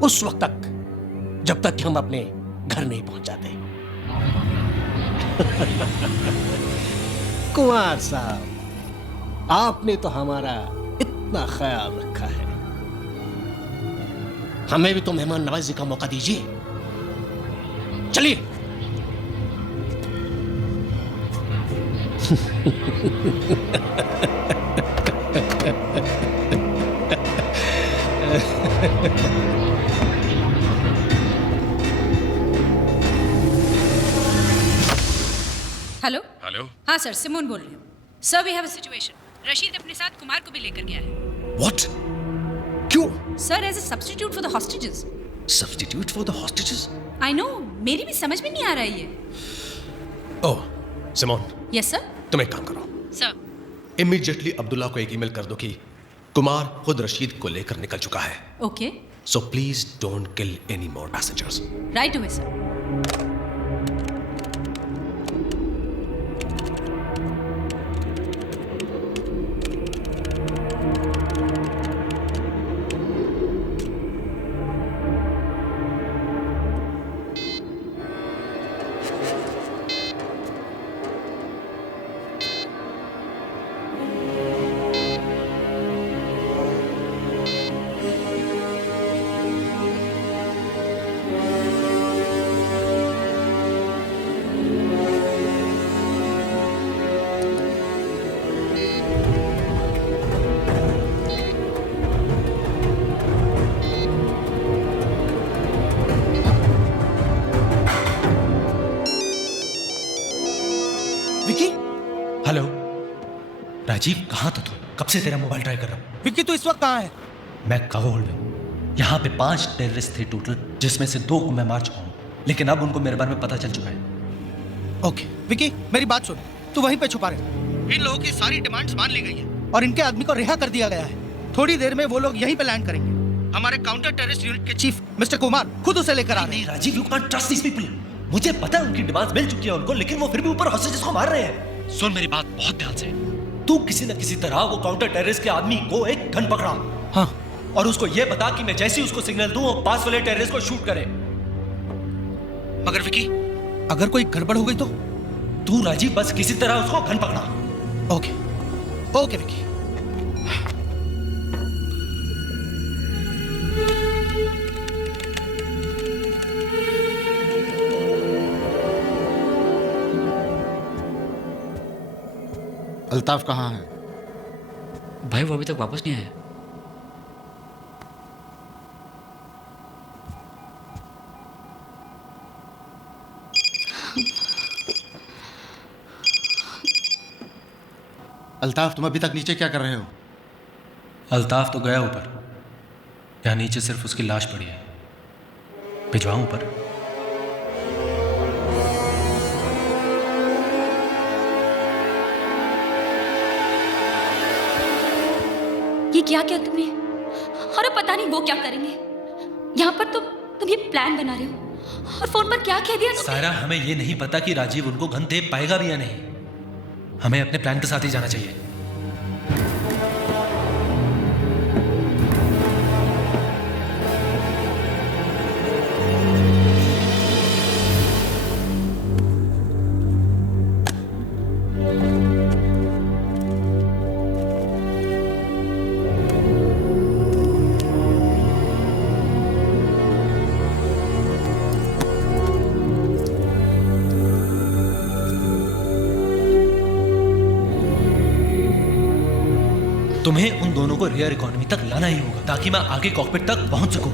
उस वक्त तक जब तक कि हम अपने घर नहीं पहुंच जाते। कुमार साहब, आपने तो हमारा इतना ख्याल रखा है, हमें भी तो मेहमान नवाजी का मौका दीजिए। चलिए। Hello hello. हाँ सर, सिमोन बोल रही हूँ। Sir we have a situation. Rashid अपने साथ कुमार को भी लेकर गया है। What? क्यों? Sir as a substitute for the hostages. Substitute for the hostages? I know, मेरी भी समझ में नहीं आ रहा है ये। Oh Simone, yes sir. तुम एक काम करो, सर। इमीडिएटली अब्दुल्ला को एक ईमेल कर दो कि कुमार खुद रशीद को लेकर निकल चुका है। Okay, so please don't kill any more passengers. Right away sir. Hello Rajeev, कहाँ था तू? कब से तेरा मोबाइल ट्राई कर रहा हूँ। विक्की, तू इस वक्त कहाँ है? मैं काबुल में। यहाँ पे 5 टेररिस्ट थे टोटल, जिसमें से 2 को मैं मार चुका हूँ, लेकिन अब उनको मेरे बारे में पता चल चुका है। ओके विक्की, मेरी बात सुन, तू वहीं पे छुपा रहे। इन लोगों की सारी डिमांड्स मान ली गई है और इनके आदमी को रिहा कर दिया गया है। थोड़ी देर में वो लोग यहीं पे लैंड करेंगे। हमारे काउंटर टेररिस्ट यूनिट के चीफ मिस्टर कुमार खुद उसे लेकर आ रहे हैं। Rajeev, you can't trust these people. मुझे पता है उनकी डिमांड्स मिल चुकी है उनको, लेकिन वो फिर भी ऊपर हॉस्टेजेस को मार रहे हैं। सुन मेरी बात बहुत ध्यान से, तू किसी न किसी तरह वो काउंटर टेररिस्ट के आदमी को एक गन पकड़ा। हाँ। और उसको ये बता कि मैं जैसे ही उसको सिग्नल दूं वो पास वाले टेररिस्ट को शूट करे। मगर विकी, अगर कोई गड़बड़ हो गई तो? तू राजीव बस किसी तरह उसको गन पकड़ा। Okay okay Vicky. अल्ताफ कहाँ है? भाई वो अभी तक वापस नहीं आया। अल्ताफ, तुम अभी तक नीचे क्या कर रहे हो? अल्ताफ तो गया ऊपर, यहाँ नीचे सिर्फ उसकी लाश पड़ी है। भिजवाऊं ऊपर? ये क्या किया तुमने? और पता नहीं वो क्या करेंगे। यहाँ पर तुम ये प्लान बना रहे हो और फोन पर क्या कह दिया तुमने? सारा, हमें ये नहीं पता कि राजीव उनको गन दे पाएगा भी या नहीं। हमें अपने प्लान के साथ ही जाना चाहिए। तुम्हें उन दोनों को रियर इकोनॉमी तक लाना ही होगा ताकि मैं आगे कॉकपिट तक पहुंच सकूं।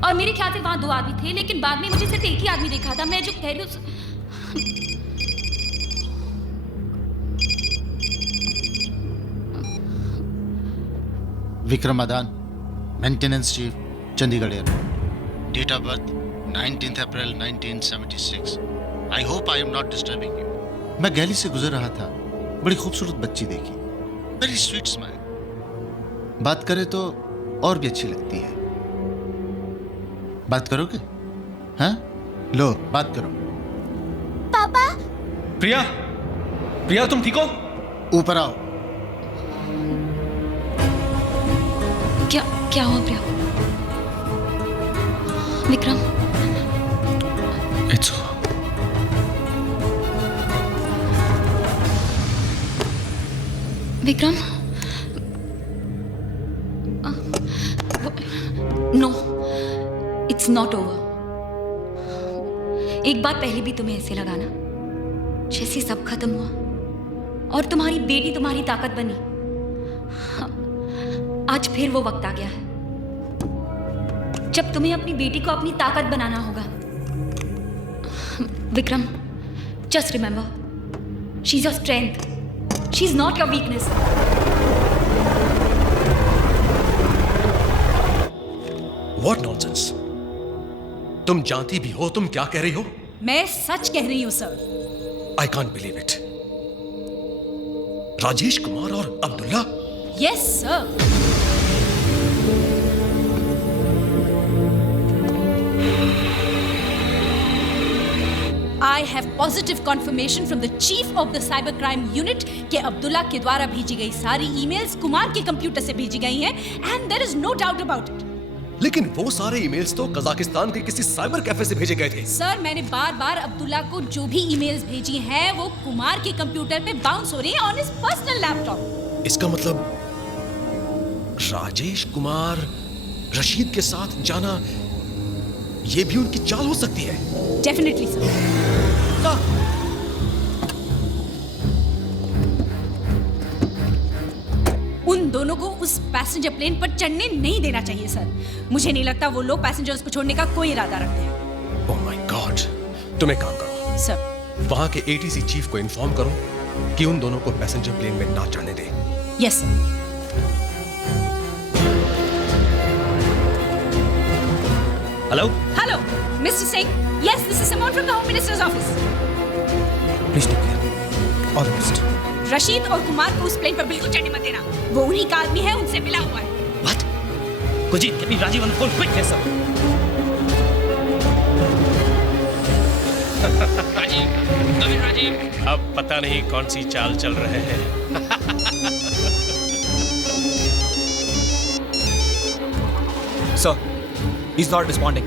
और मेरे ख्याल से वहां 2 आदमी थे, लेकिन बाद में मुझे सिर्फ एक ही आदमी देखा था। मैं जो कह रही हूँ Vikram Adan, maintenance chief, Chandigarh airport. Date of birth 19 April 1976। I hope I am not disturbing you. मैं गैली से गुजर रहा था, बड़ी खूबसूरत बच्ची देखी, वेरी स्वीट स्माइल। बात करें तो और भी अच्छी लगती है। बात करोगे? हाँ, लो बात करो। पापा। प्रिया, प्रिया तुम ठीक हो? ऊपर आओ। क्या हुआ Priya? Vikram. It's Vikram. No, it's not over. एक बात पहले भी तुम्हें ऐसे लगा ना, जैसे सब खत्म हुआ और तुम्हारी बेटी तुम्हारी ताकत बनी। आज फिर वो वक्त आ गया है जब तुम्हें अपनी बेटी को अपनी ताकत बनाना होगा। Vikram, just remember, she is your strength, she is not your weakness. What nonsense? तुम जानती भी हो तुम क्या कह रही हो? मैं सच कह रही हूं sir. I can't believe it. Rajesh Kumar और Abdullah? Yes sir. I have positive confirmation from the chief of the cyber crime unit कि अब्दुल्ला के द्वारा भेजी गई सारी ईमेल्स कुमार के कंप्यूटर से भेजी गई हैं and there is no doubt about it. लेकिन वो सारे ईमेल्स तो कजाकिस्तान के किसी साइबर कैफे से भेजे गए थे। सर, मैंने बार-बार अब्दुल्ला को जो भी ईमेल्स भेजी हैं वो कुमार के कंप्यूटर पे बाउंस हो रही हैं ऑन हिज पर्सनल लैपटॉप। इसका मतलब राजेश कुमार रशीद के साथ जाना ये भी उनकी चाल हो सकती है। Definitely sir. उन दोनों को उस पैसेंजर प्लेन पर चढ़ने नहीं देना चाहिए सर। मुझे नहीं लगता वो लोग पैसेंजर्स को छोड़ने का कोई इरादा रखते हैं। Oh my God. तुम एक काम करो सर, वहां के एटीसी चीफ को इन्फॉर्म करो कि उन दोनों को पैसेंजर प्लेन में ना चढ़ने दे। Yes sir. Hello mister Singh, yes this is Simon from the home minister's office. Please take care. All the best. Rashid और कुमार को उस प्लेन पर बिल्कुल चढ़ने मत देना। वो उन्हीं का आदमी है, उनसे मिला हुआ है। What? Kujit, get me Rajiv on the phone quick. Yes, sir. Rajiv, अब पता नहीं कौन सी चाल चल रहे हैं। Sir, he's not responding.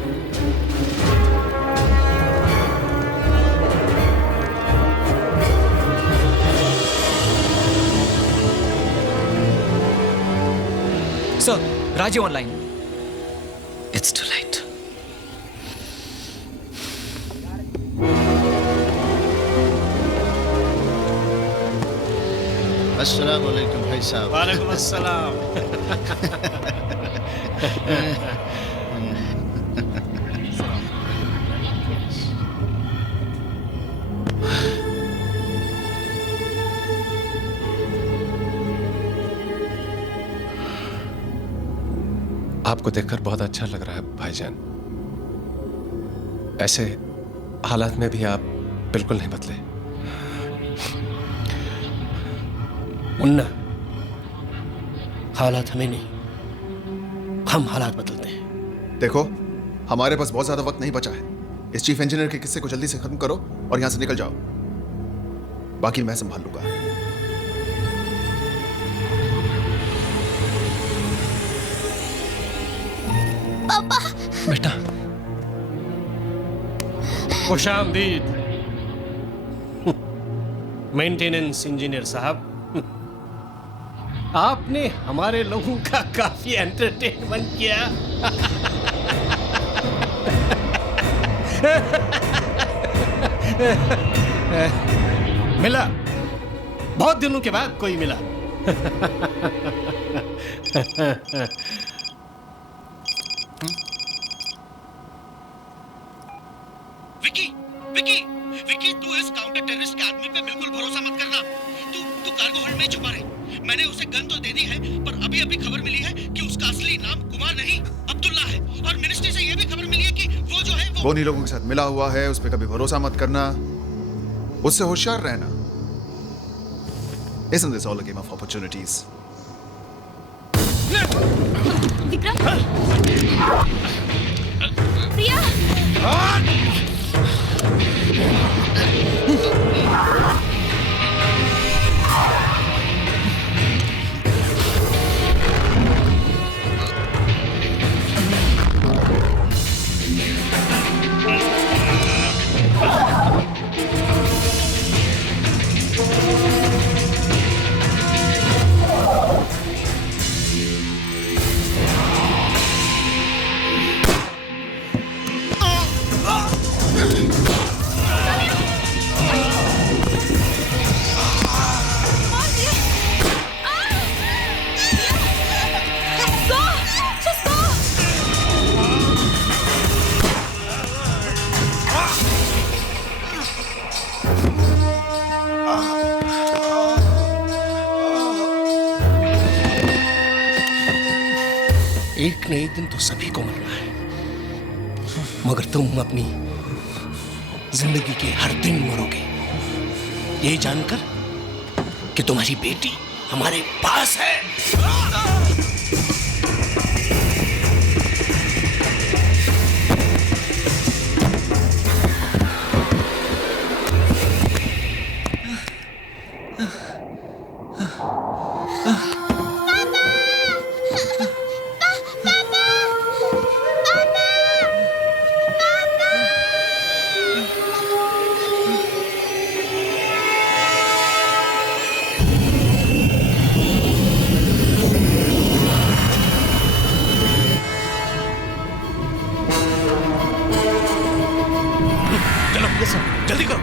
Sir, Rajiv online. It's too late. अस्सलाम वालेकुम भाई साहब। वालेकुम अस्सलाम। आपको देखकर बहुत अच्छा लग रहा है भाईजान। ऐसे हालात में भी आप बिल्कुल नहीं बदले। मुन्ना, हालात हमें नहीं, हम हालात बदलते हैं। देखो, हमारे पास बहुत ज्यादा वक्त नहीं बचा है। इस चीफ इंजीनियर के किस्से को जल्दी से खत्म करो और यहां से निकल जाओ। बाकी मैं संभाल लूंगा। पापा। बेटा, खुशामदीद मेंटेनेंस इंजीनियर साहब। आपने हमारे लोगों का काफी एंटरटेनमेंट किया। मिला, बहुत दिनों के बाद कोई मिला। विकी, विकी, विकी, तू इस काउंटर टेररिस्ट के आदमी पे बिल्कुल भरोसा मत करना। तू कार्गो होल्ड में छुपा रहे। मैंने उसे गन तो दे दी है, पर अभी अभी खबर मिली है कि उसका असली नाम कुमार नहीं अब्दुल्ला है। और मिनिस्ट्री से यह भी खबर मिली है कि वो जो है वो उन्हीं लोगों के साथ मिला हुआ है। उस पर कभी भरोसा मत करना, उससे होशियार रहना। Isn't this all a game of opportunities? Vikram, भैया एक न एक दिन तो सभी को मरना है, मगर तुम अपनी जिंदगी के हर दिन मरोगे ये जानकर कि तुम्हारी बेटी हमारे पास है। जल्दी करो।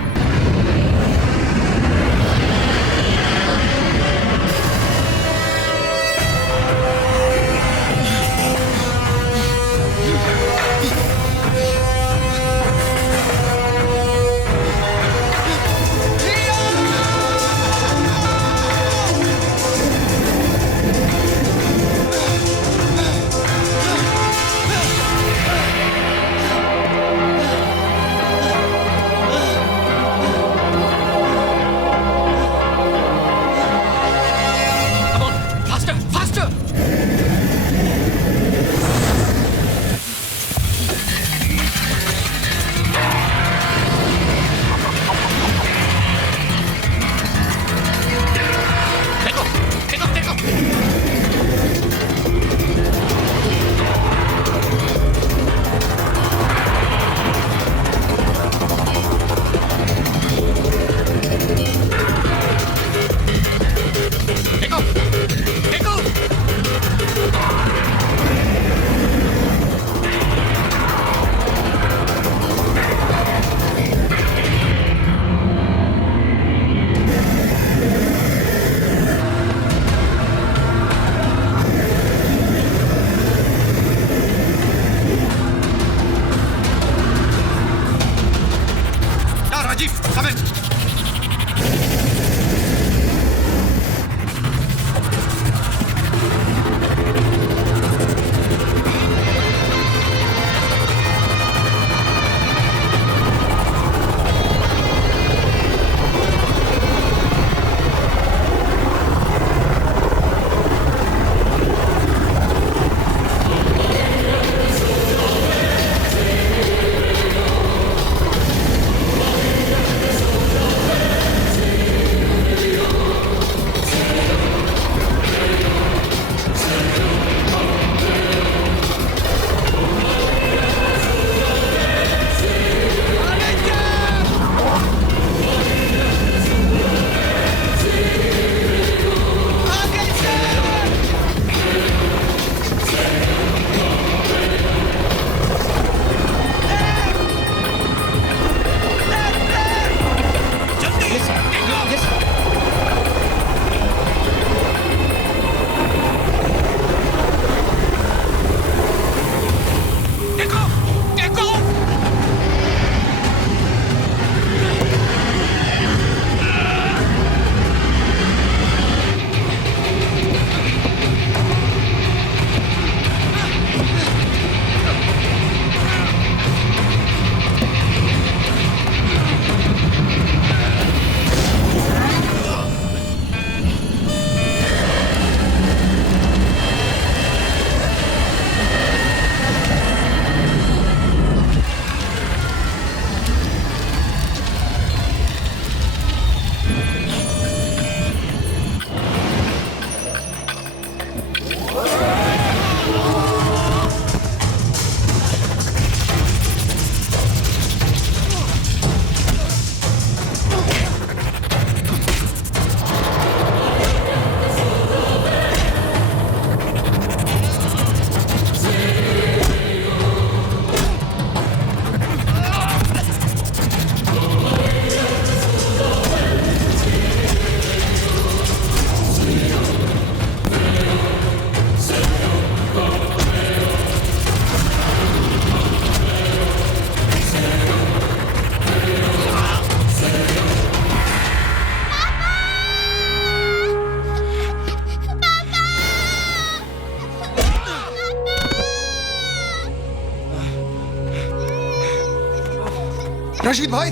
रशीद भाई,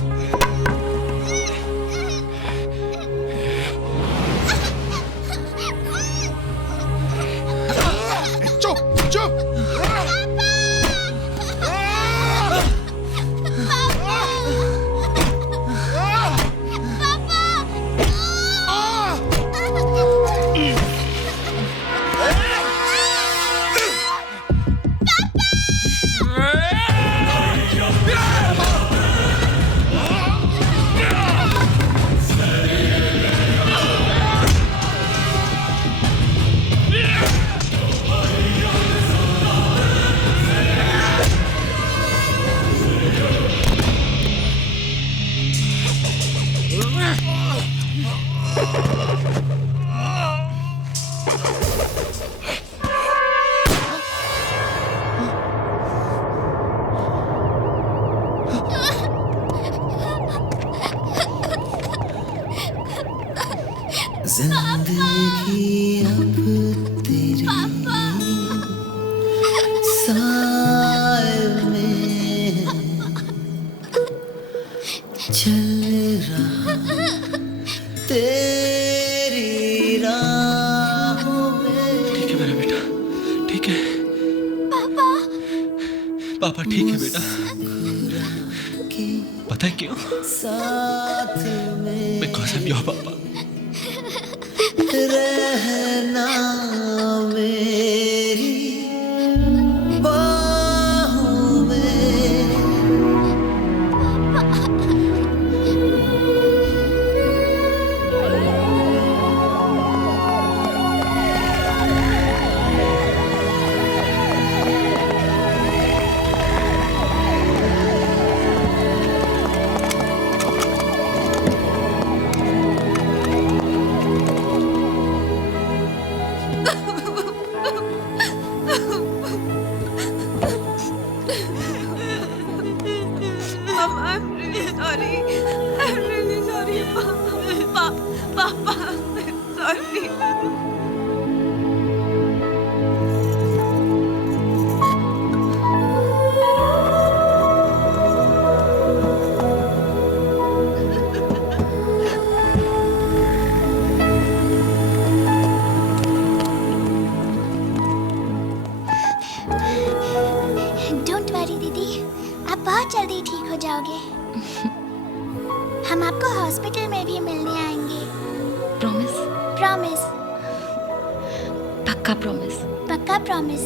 चुप चुप। जिंदगी अब तेरे साए में चल रहा तेरी राहों में। ठीक है मेरा बेटा, ठीक है पापा। पापा ठीक है बेटा। पता है क्यों? साथ में Because of your papa. रहना मेरी बाहों में। डोंट वरी दीदी, आप बहुत जल्दी ठीक हो जाओगे। हम आपको हॉस्पिटल में भी मिलने आएंगे। प्रॉमिस? प्रॉमिस। पक्का प्रॉमिस? पक्का प्रॉमिस।